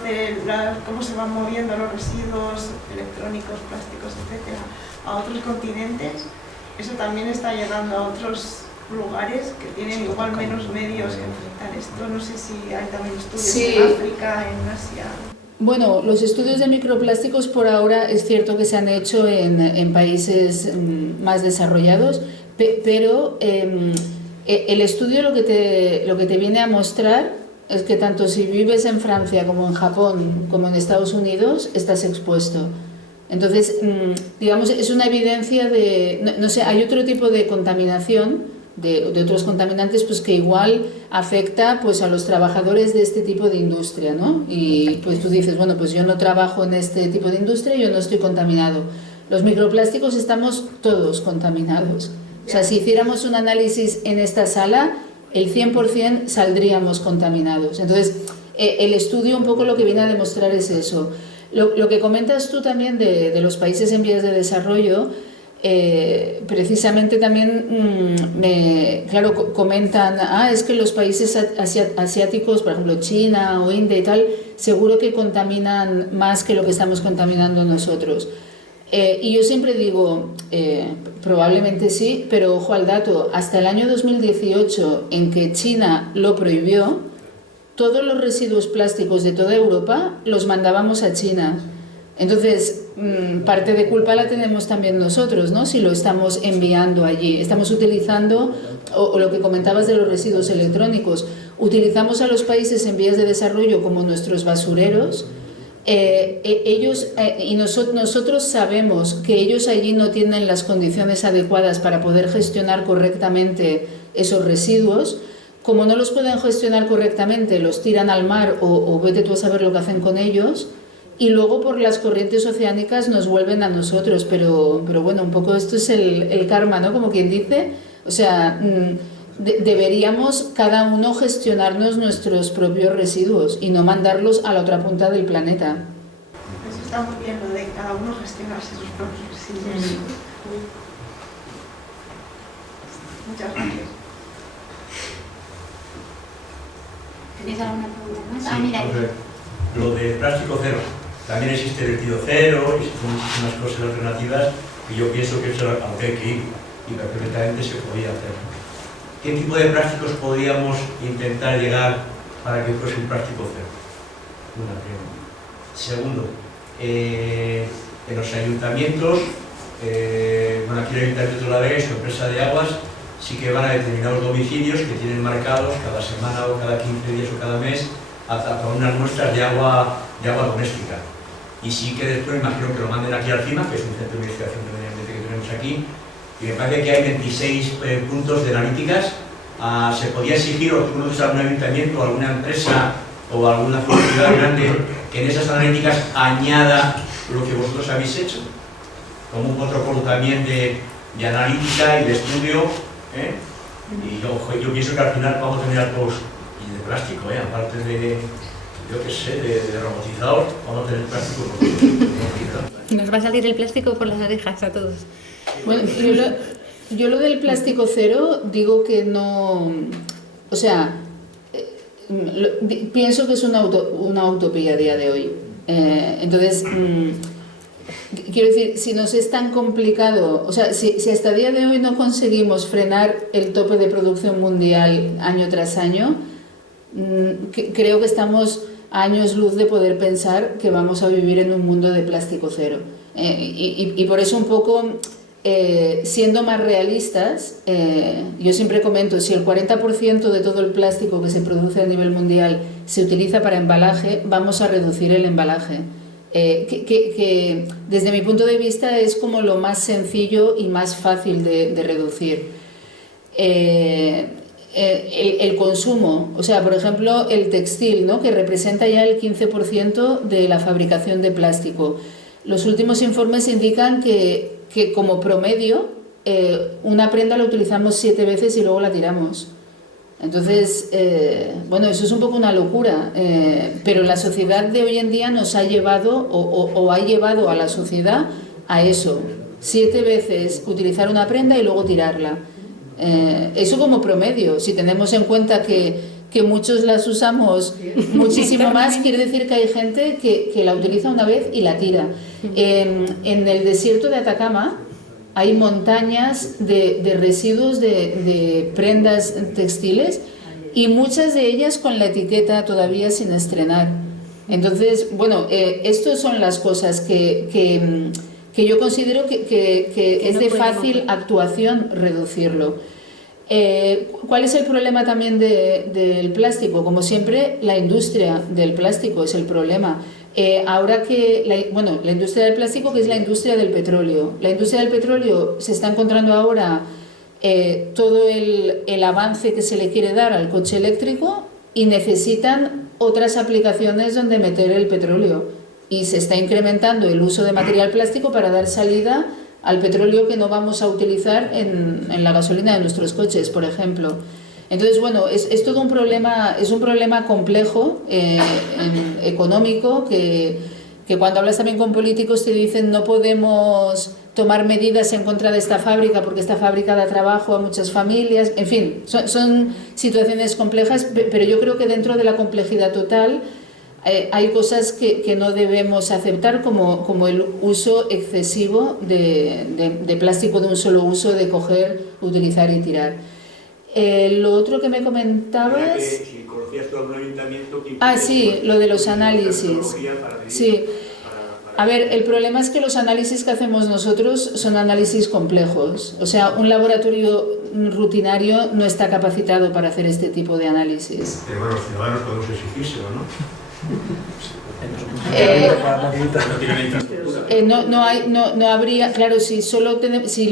cómo se van moviendo los residuos electrónicos, plásticos, etcétera, a otros continentes, eso también está llegando a otros lugares que tienen igual menos medios que enfrentar esto. No sé si hay también estudios en África, en Asia. Bueno, los estudios de microplásticos por ahora es cierto que se han hecho en países más desarrollados, pero el estudio lo que te viene a mostrar es que tanto si vives en Francia como en Japón como en Estados Unidos estás expuesto. Entonces, digamos, es una evidencia de, no sé, hay otro tipo de contaminación de otros contaminantes pues que igual afecta pues a los trabajadores de este tipo de industria, ¿no? Y pues tú dices, bueno, pues yo no trabajo en este tipo de industria, yo no estoy contaminado. Los microplásticos estamos todos contaminados. O sea, si hiciéramos un análisis en esta sala, el 100% saldríamos contaminados. Entonces, el estudio un poco lo que viene a demostrar es eso. Lo que comentas tú también de los países en vías de desarrollo, precisamente también, claro, comentan, es que los países asiáticos, por ejemplo China o India y tal, seguro que contaminan más que lo que estamos contaminando nosotros. Y yo siempre digo, probablemente sí, pero ojo al dato, hasta el año 2018, en que China lo prohibió, todos los residuos plásticos de toda Europa los mandábamos a China. Entonces, parte de culpa la tenemos también nosotros, ¿no? Si lo estamos enviando allí. Estamos utilizando, o lo que comentabas de los residuos electrónicos, utilizamos a los países en vías de desarrollo como nuestros basureros. Nosotros sabemos que ellos allí no tienen las condiciones adecuadas para poder gestionar correctamente esos residuos. Como no los pueden gestionar correctamente, los tiran al mar o vete tú a saber lo que hacen con ellos, y luego por las corrientes oceánicas nos vuelven a nosotros. Pero bueno, un poco esto es el karma, ¿no? Como quien dice. O sea, deberíamos cada uno gestionarnos nuestros propios residuos y no mandarlos a la otra punta del planeta. Eso está muy bien, lo de cada uno gestionarse sus propios residuos. Muchas gracias. ¿Tenéis alguna pregunta más? Sí, Mira. Lo de plástico cero. También existe vertido cero, existen muchísimas cosas alternativas que yo pienso que eso aunque hay que ir y perfectamente se podía hacer. ¿Qué tipo de plásticos podríamos intentar llegar para que fuese un plástico cero? Una pregunta. Segundo, en los ayuntamientos, aquí el ayuntamiento de la Vega y su empresa de aguas sí que van a determinados domicilios que tienen marcados cada semana o cada 15 días o cada mes a unas muestras de agua doméstica. Y sí que después imagino que lo manden aquí al CIMA, que es un centro de investigación de medio ambiente que tenemos aquí, y me parece que hay 26 puntos de analíticas. Se podía exigir, o tú conoces a algún ayuntamiento o alguna empresa o alguna ciudad grande que en esas analíticas añada lo que vosotros habéis hecho, como un protocolo también de analítica y de estudio, y yo pienso que al final vamos a tener altos y de plástico, aparte de, yo qué sé, de robotizador, vamos a tener plástico. Nos va a salir el plástico por las orejas a todos. Bueno, yo lo del plástico cero digo que no, o sea, pienso que es una utopía a día de hoy. Entonces, quiero decir, si nos es tan complicado, o sea, si hasta el día de hoy no conseguimos frenar el tope de producción mundial año tras año, creo que estamos a años luz de poder pensar que vamos a vivir en un mundo de plástico cero. Y por eso un poco, siendo más realistas, yo siempre comento, si el 40% de todo el plástico que se produce a nivel mundial se utiliza para embalaje, vamos a reducir el embalaje. Que desde mi punto de vista es como lo más sencillo y más fácil de reducir. El consumo, o sea, por ejemplo, el textil, ¿no?, que representa ya el 15% de la fabricación de plástico. Los últimos informes indican que como promedio una prenda la utilizamos 7 veces y luego la tiramos. Entonces, bueno, eso es un poco una locura, pero la sociedad de hoy en día nos ha llevado o ha llevado a la sociedad a eso, 7 veces utilizar una prenda y luego tirarla. Eso como promedio. Si tenemos en cuenta que muchos las usamos muchísimo más, quiere decir que hay gente que la utiliza una vez y la tira. En el desierto de Atacama hay montañas de residuos de prendas textiles y muchas de ellas con la etiqueta todavía sin estrenar. Entonces, bueno, estas son las cosas que yo considero que es de fácil actuación reducirlo. ¿Cuál es el problema también del plástico? Como siempre, la industria del plástico es el problema. Ahora que, la industria del plástico, que es la industria del petróleo. La industria del petróleo se está encontrando ahora todo el avance que se le quiere dar al coche eléctrico y necesitan otras aplicaciones donde meter el petróleo. Y se está incrementando el uso de material plástico para dar salida al petróleo que no vamos a utilizar en la gasolina de nuestros coches, por ejemplo. Entonces, bueno, es todo un problema, es un problema complejo, económico, que cuando hablas también con políticos te dicen no podemos tomar medidas en contra de esta fábrica porque esta fábrica da trabajo a muchas familias. En fin, son situaciones complejas, pero yo creo que dentro de la complejidad total hay cosas que no debemos aceptar, como el uso excesivo de plástico de un solo uso, de coger, utilizar y tirar. Lo otro que me comentabas... Si conocías esto a un ayuntamiento que... Ah, sí, lo de los análisis. Sí. A ver, el problema es que los análisis que hacemos nosotros son análisis complejos. O sea, un laboratorio rutinario no está capacitado para hacer este tipo de análisis. Pero bueno, los ciudadanos podemos exigírselo, ¿no? No habría, claro, si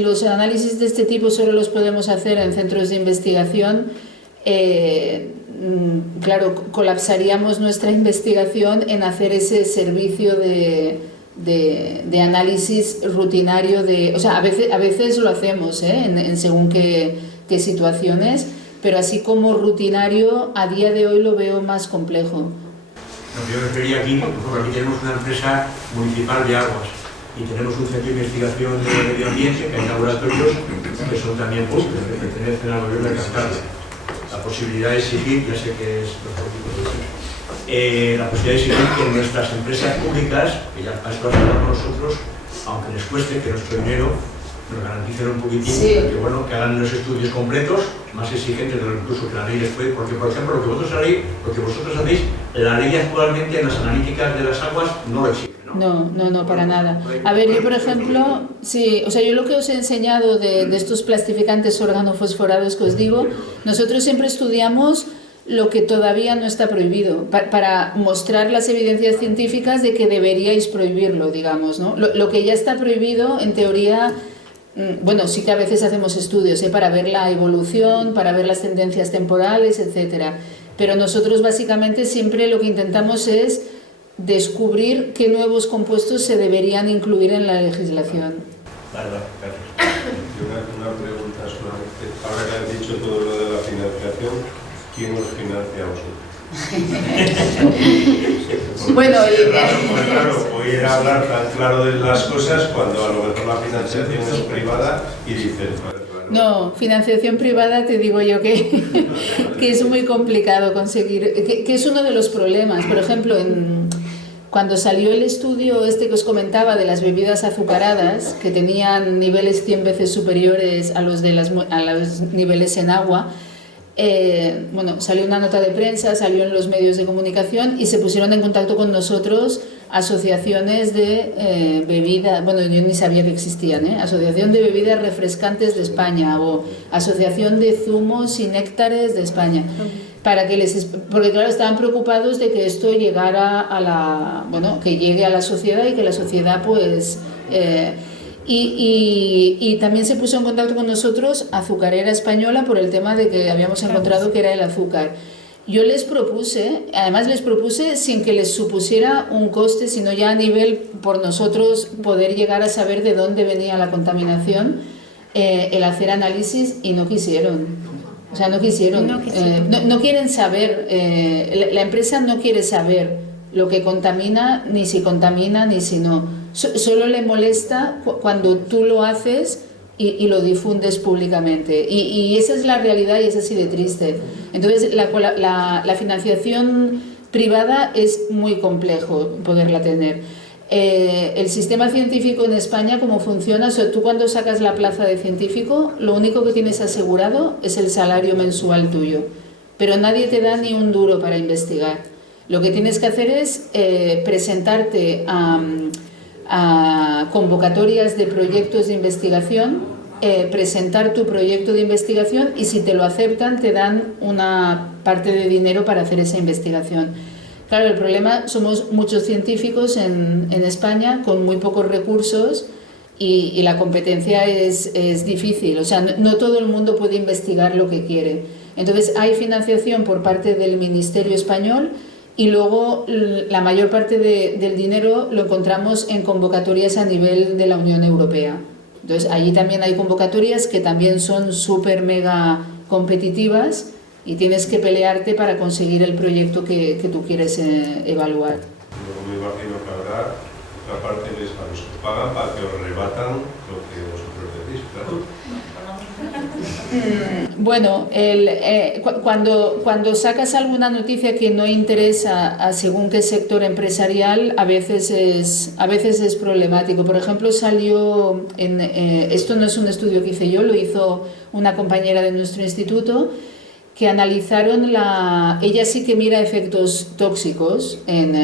los análisis de este tipo solo los podemos hacer en centros de investigación, claro, colapsaríamos nuestra investigación en hacer ese servicio de análisis rutinario o sea, a veces lo hacemos, en según qué situaciones, pero así como rutinario a día de hoy lo veo más complejo. Yo me refería aquí, porque aquí tenemos una empresa municipal de aguas y tenemos un centro de investigación de medio ambiente, que hay laboratorios que son también públicos, que pertenecen al gobierno de Cantabria. La posibilidad de exigir, ya sé que es los políticos, la posibilidad de exigir que nuestras empresas públicas, que ya esto ha hablado con nosotros, aunque les cueste, que nuestro dinero nos garanticen un poquitín, sí, que, bueno, que hagan los estudios completos, más exigentes de lo incluso que la ley les puede, porque por ejemplo lo que vosotros hacéis, la ley actualmente en las analíticas de las aguas no lo exige. No, para nada. A ver, yo por ejemplo, sí, o sea, yo lo que os he enseñado de estos plastificantes organofosforados que os digo, nosotros siempre estudiamos lo que todavía no está prohibido, para mostrar las evidencias científicas de que deberíais prohibirlo, digamos, ¿no? Lo que ya está prohibido, en teoría, bueno, sí que a veces hacemos estudios, para ver la evolución, para ver las tendencias temporales, etcétera. Pero nosotros básicamente siempre lo que intentamos es descubrir qué nuevos compuestos se deberían incluir en la legislación. Vale, gracias. Una pregunta solamente. Ahora que has dicho todo lo de la financiación, ¿quién nos financia a vosotros? Bueno, claro, oír hablar tan claro de las cosas cuando a lo mejor la financiación es privada y dices... No, financiación privada te digo yo que es muy complicado conseguir, que es uno de los problemas. Por ejemplo, cuando salió el estudio que os comentaba de las bebidas azucaradas, que tenían niveles 100 veces superiores a los niveles en agua, bueno, salió una nota de prensa, salió en los medios de comunicación y se pusieron en contacto con nosotros asociaciones de bebidas, bueno, yo ni sabía que existían, Asociación de Bebidas Refrescantes de España o Asociación de Zumos y Néctares de España, porque claro, estaban preocupados de que esto llegara que llegue a la sociedad y que la sociedad pues... Y también se puso en contacto con nosotros Azucarera Española por el tema de que habíamos encontrado que era el azúcar. Yo les propuse sin que les supusiera un coste, sino ya a nivel por nosotros poder llegar a saber de dónde venía la contaminación, el hacer análisis y no quisieron. O sea, no quisieron. No quieren saber, la empresa no quiere saber lo que contamina, ni si contamina, ni si no. Solo le molesta cuando tú lo haces y lo difundes públicamente. Y esa es la realidad y es así de triste. Entonces, la financiación privada es muy complejo poderla tener. El sistema científico en España, ¿cómo funciona? O sea, tú cuando sacas la plaza de científico, lo único que tienes asegurado es el salario mensual tuyo. Pero nadie te da ni un duro para investigar. Lo que tienes que hacer es presentarte a convocatorias de proyectos de investigación, presentar tu proyecto de investigación y si te lo aceptan te dan una parte de dinero para hacer esa investigación. Claro, el problema, somos muchos científicos en España con muy pocos recursos y la competencia es difícil, o sea, no todo el mundo puede investigar lo que quiere. Entonces hay financiación por parte del Ministerio español y luego la mayor parte del dinero lo encontramos en convocatorias a nivel de la Unión Europea. Entonces allí también hay convocatorias que también son súper mega competitivas y tienes que pelearte para conseguir el proyecto que tú quieres evaluar. Luego me imagino que habrá otra parte que es a los que pagan para que os rebatan lo que vosotros decís, claro. Bueno, cuando sacas alguna noticia que no interesa a según qué sector empresarial, a veces es problemático. Por ejemplo, salió esto no es un estudio que hice yo, lo hizo una compañera de nuestro instituto, que analizaron ella sí que mira efectos tóxicos en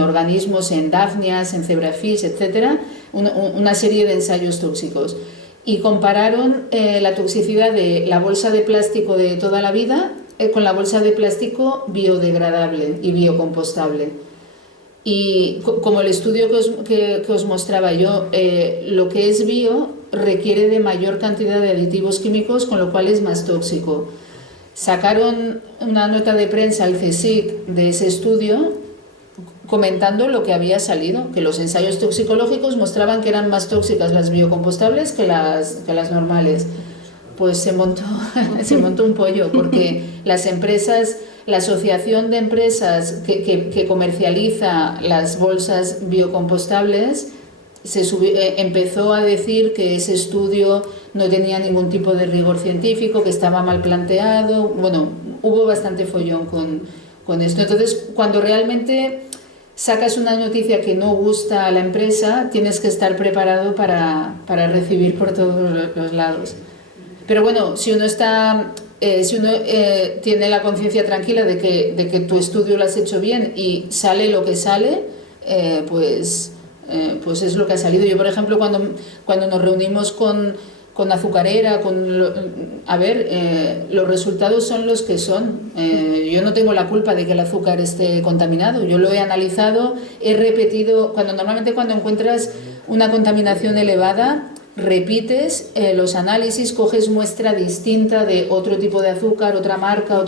organismos, en dafnias, en zebrafish, etcétera, una serie de ensayos tóxicos, y compararon la toxicidad de la bolsa de plástico de toda la vida con la bolsa de plástico biodegradable y biocompostable. Y como el estudio que os mostraba yo, lo que es bio requiere de mayor cantidad de aditivos químicos, con lo cual es más tóxico. Sacaron una nota de prensa al CSIC de ese estudio comentando lo que había salido, que los ensayos toxicológicos mostraban que eran más tóxicas las biocompostables que las normales. Pues se montó un pollo, porque las empresas, la asociación de empresas que comercializa las bolsas biocompostables empezó a decir que ese estudio no tenía ningún tipo de rigor científico, que estaba mal planteado. Bueno, hubo bastante follón con esto. Entonces, cuando realmente sacas una noticia que no gusta a la empresa, tienes que estar preparado para recibir por todos los lados. Pero bueno, si uno tiene la conciencia tranquila de que tu estudio lo has hecho bien y sale lo que sale, pues es lo que ha salido. Yo, por ejemplo, cuando nos reunimos con Azucarera, los resultados son los que son. Yo no tengo la culpa de que el azúcar esté contaminado. Yo lo he analizado, he repetido. Normalmente cuando encuentras una contaminación elevada, repites los análisis, coges muestra distinta de otro tipo de azúcar, otra marca,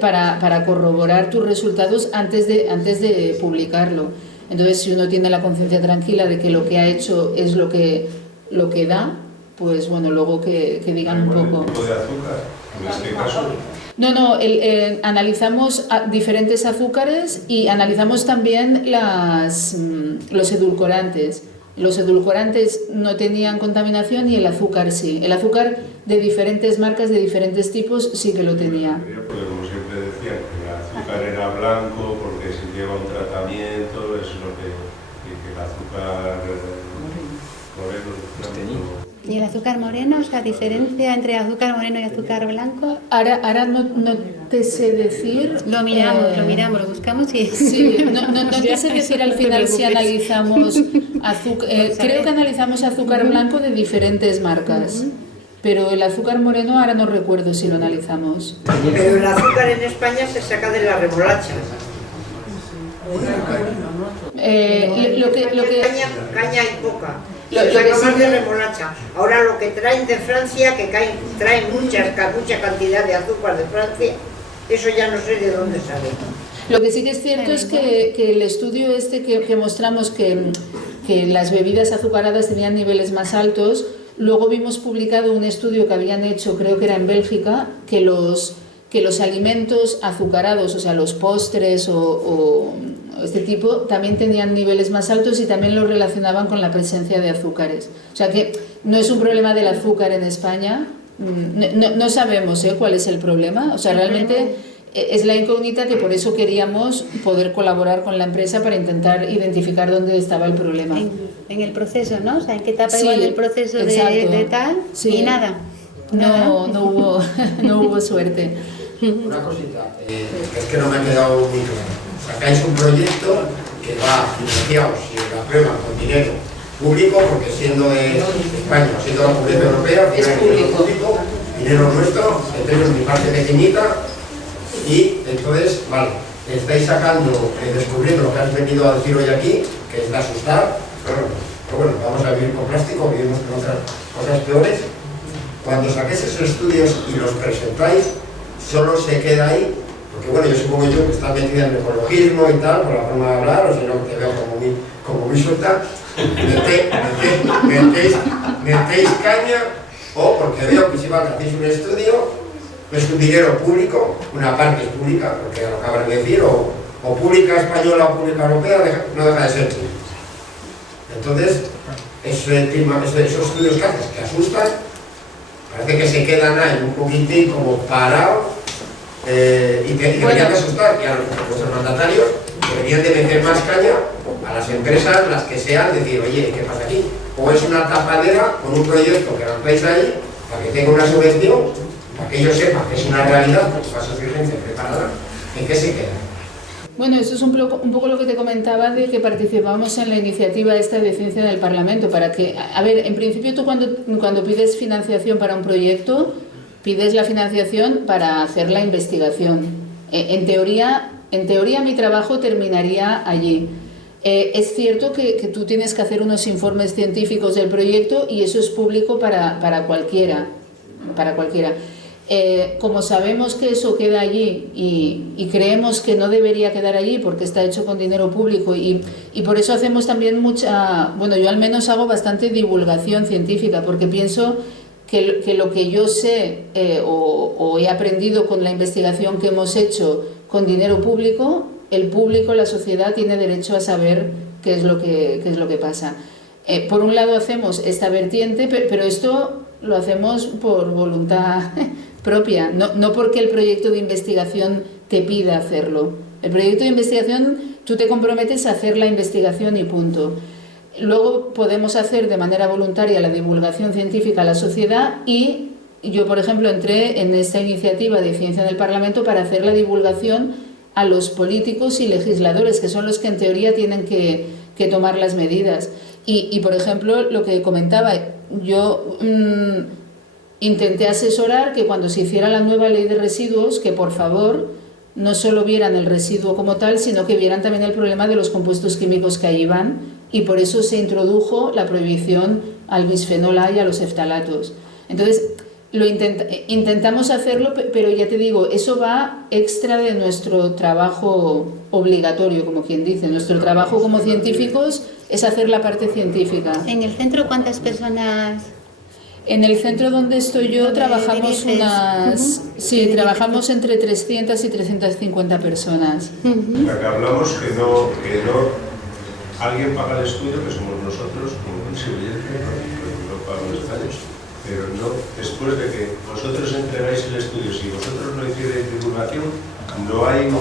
para corroborar tus resultados antes de publicarlo. Entonces, si uno tiene la conciencia tranquila de que lo que ha hecho es lo que da, pues bueno, luego que digan un poco. ¿Qué tipo de azúcar en este caso? No, analizamos diferentes azúcares y analizamos también los edulcorantes. Los edulcorantes no tenían contaminación y el azúcar sí. El azúcar de diferentes marcas, de diferentes tipos, sí que lo tenía. Porque como siempre decían, que el azúcar era blanco porque se lleva un tratamiento, es lo que el azúcar moreno. ¿Y el azúcar moreno? O sea, ¿diferencia entre azúcar moreno y azúcar blanco? Ahora no te sé decir. Lo miramos, lo buscamos y... Sí, no te sé decir al final si analizamos azúcar. Creo que analizamos azúcar blanco de diferentes marcas, pero el azúcar moreno ahora no recuerdo si lo analizamos. Pero el azúcar en España se saca de la remolacha. Caña y poca. Se saca más de remolacha. Ahora lo que traen de Francia, que traen mucha cantidad de azúcar de Francia, eso ya no sé de dónde sale. Lo que sí que es cierto es que el estudio que mostramos que las bebidas azucaradas tenían niveles más altos, luego vimos publicado un estudio que habían hecho, creo que era en Bélgica, que los alimentos azucarados, o sea, los postres o este tipo, también tenían niveles más altos y también lo relacionaban con la presencia de azúcares. O sea que no es un problema del azúcar en España, no sabemos cuál es el problema, o sea, realmente es la incógnita, que por eso queríamos poder colaborar con la empresa para intentar identificar dónde estaba el problema. En el proceso, ¿no? O sea, en qué etapa Sí, igual del proceso de tal, sí. Y nada. No hubo suerte. Una cosita, es que no me ha quedado muy claro. Sacáis un proyecto que va financiado, si la prueba, con dinero público, porque siendo de España, siendo la Comunidad Europea, Es público. Dinero nuestro, tenemos mi parte pequeñita, y entonces, vale, estáis sacando, descubriendo lo que has venido a decir hoy aquí, que es de asustar, pero bueno, vamos a vivir con plástico, vivimos con otras cosas peores. Cuando saquéis esos estudios y los presentáis, solo se queda ahí, porque bueno, yo supongo yo que estás metida en el ecologismo y tal, por la forma de hablar, o si no te veo como muy suelta, metéis caña, o porque veo que si hacéis un estudio, es un dinero público, una parte es pública, porque lo acaban de decir, o pública española o pública europea, no deja de ser pública. Entonces, esos estudios que haces, que asustan, parece que se quedan ahí un poquitín como parados, y deberían de asustar, y a nuestros mandatarios deberían de meter más caña a las empresas, las que sean, decir, oye, ¿qué pasa aquí? O es una tapadera con un proyecto que lanzáis ahí, para que tenga una subvención, para que ellos sepan que es una realidad, que está suficiente preparada, ¿en qué se queda? Bueno, eso es un poco lo que te comentaba de que participamos en la iniciativa esta de ciencia del Parlamento, para que, a ver, en principio tú cuando pides financiación para un proyecto, pides la financiación para hacer la investigación. En teoría mi trabajo terminaría allí. Es cierto que tú tienes que hacer unos informes científicos del proyecto y eso es público para cualquiera. Como sabemos que eso queda allí y creemos que no debería quedar allí porque está hecho con dinero público y por eso hacemos también bueno, yo al menos hago bastante divulgación científica porque pienso que lo que yo sé o he aprendido con la investigación que hemos hecho con dinero público, el público, la sociedad tiene derecho a saber qué es lo que pasa. Por un lado hacemos esta vertiente, pero esto lo hacemos por voluntad propia, no porque el proyecto de investigación te pida hacerlo. El proyecto de investigación, tú te comprometes a hacer la investigación y punto. Luego podemos hacer de manera voluntaria la divulgación científica a la sociedad y yo, por ejemplo, entré en esta iniciativa de Ciencia del Parlamento para hacer la divulgación a los políticos y legisladores, que son los que en teoría tienen que tomar las medidas. Y por ejemplo, lo que comentaba, yo intenté asesorar que cuando se hiciera la nueva ley de residuos, que por favor no solo vieran el residuo como tal, sino que vieran también el problema de los compuestos químicos que ahí van, y por eso se introdujo la prohibición al bisfenol A y a los eftalatos. Entonces, intentamos hacerlo, pero ya te digo, eso va extra de nuestro trabajo obligatorio, como quien dice. Nuestro trabajo como científicos es hacer la parte científica. ¿En el centro cuántas personas? En el centro donde estoy yo trabajamos trabajamos entre 300 y 350 personas. O sea, que hablamos que no alguien paga el estudio, que somos nosotros, como contribuyentes, no pagan los años, pero no, después de que vosotros entregáis el estudio, si vosotros no hicierais divulgación, no hay un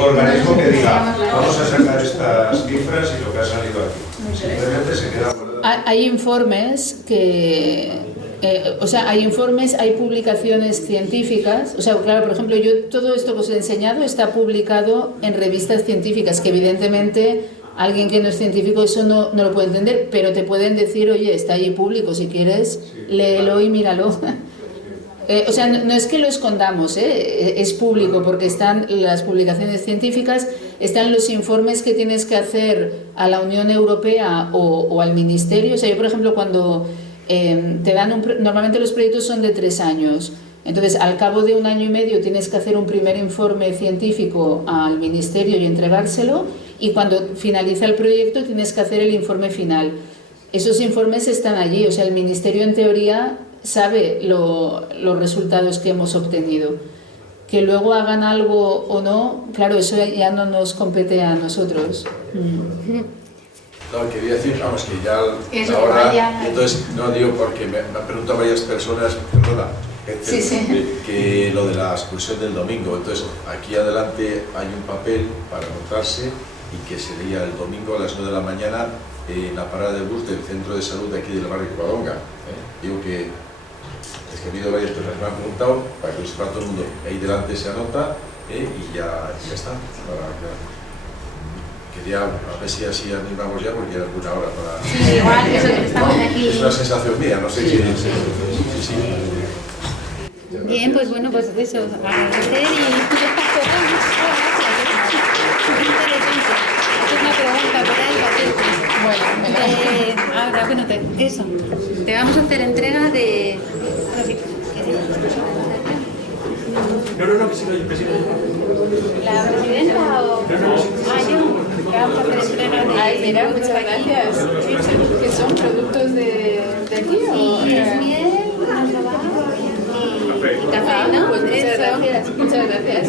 organismo que diga, vamos a sacar estas cifras y lo que ha salido aquí. Simplemente se queda guardado. Hay informes hay publicaciones científicas, o sea, claro, por ejemplo, todo esto que os he enseñado está publicado en revistas científicas, que evidentemente alguien que no es científico eso no lo puede entender, pero te pueden decir, oye, está allí público, si quieres, léelo y míralo. O sea, no es que lo escondamos, es público, porque están las publicaciones científicas, están los informes que tienes que hacer a la Unión Europea o al Ministerio. O sea, yo, por ejemplo, cuando te dan normalmente los proyectos son de 3 años, entonces al cabo de 1 año y medio tienes que hacer un primer informe científico al Ministerio y entregárselo, y cuando finaliza el proyecto tienes que hacer el informe final. Esos informes están allí, o sea, el Ministerio en teoría sabe los resultados que hemos obtenido. Que luego hagan algo o no, claro, eso ya no nos compete a nosotros. No, quería decir, vamos, que ya eso, ahora, y entonces, no digo porque me han preguntado varias personas, perdona, que lo de la excursión del domingo, entonces aquí adelante hay un papel para anotarse y que sería el domingo a las 9 de la mañana en la parada de bus del centro de salud de aquí del barrio Covadonga. Digo que es que ha habido varias personas que me han preguntado para que lo sepa todo el mundo, ahí delante se anota y ya está. Quería a ver si así animamos ya porque era alguna hora para... Sí, igual, eso que estamos aquí. Es una sensación mía, no sé si... Sí. Bien, pues bueno, pues eso, agradecer y muchas gracias. Muy interesante. Es una pregunta por ahí, ahora, bueno, eso. Te vamos a hacer entrega de... No, que siga yo. ¿La presidenta o...? Yo. Te vamos a hacer entrega de... Ay, mira, muchas gracias. ¿Qué son? ¿Productos de aquí o...? Sí, es miel, y café, ¿no? Pues muchas gracias.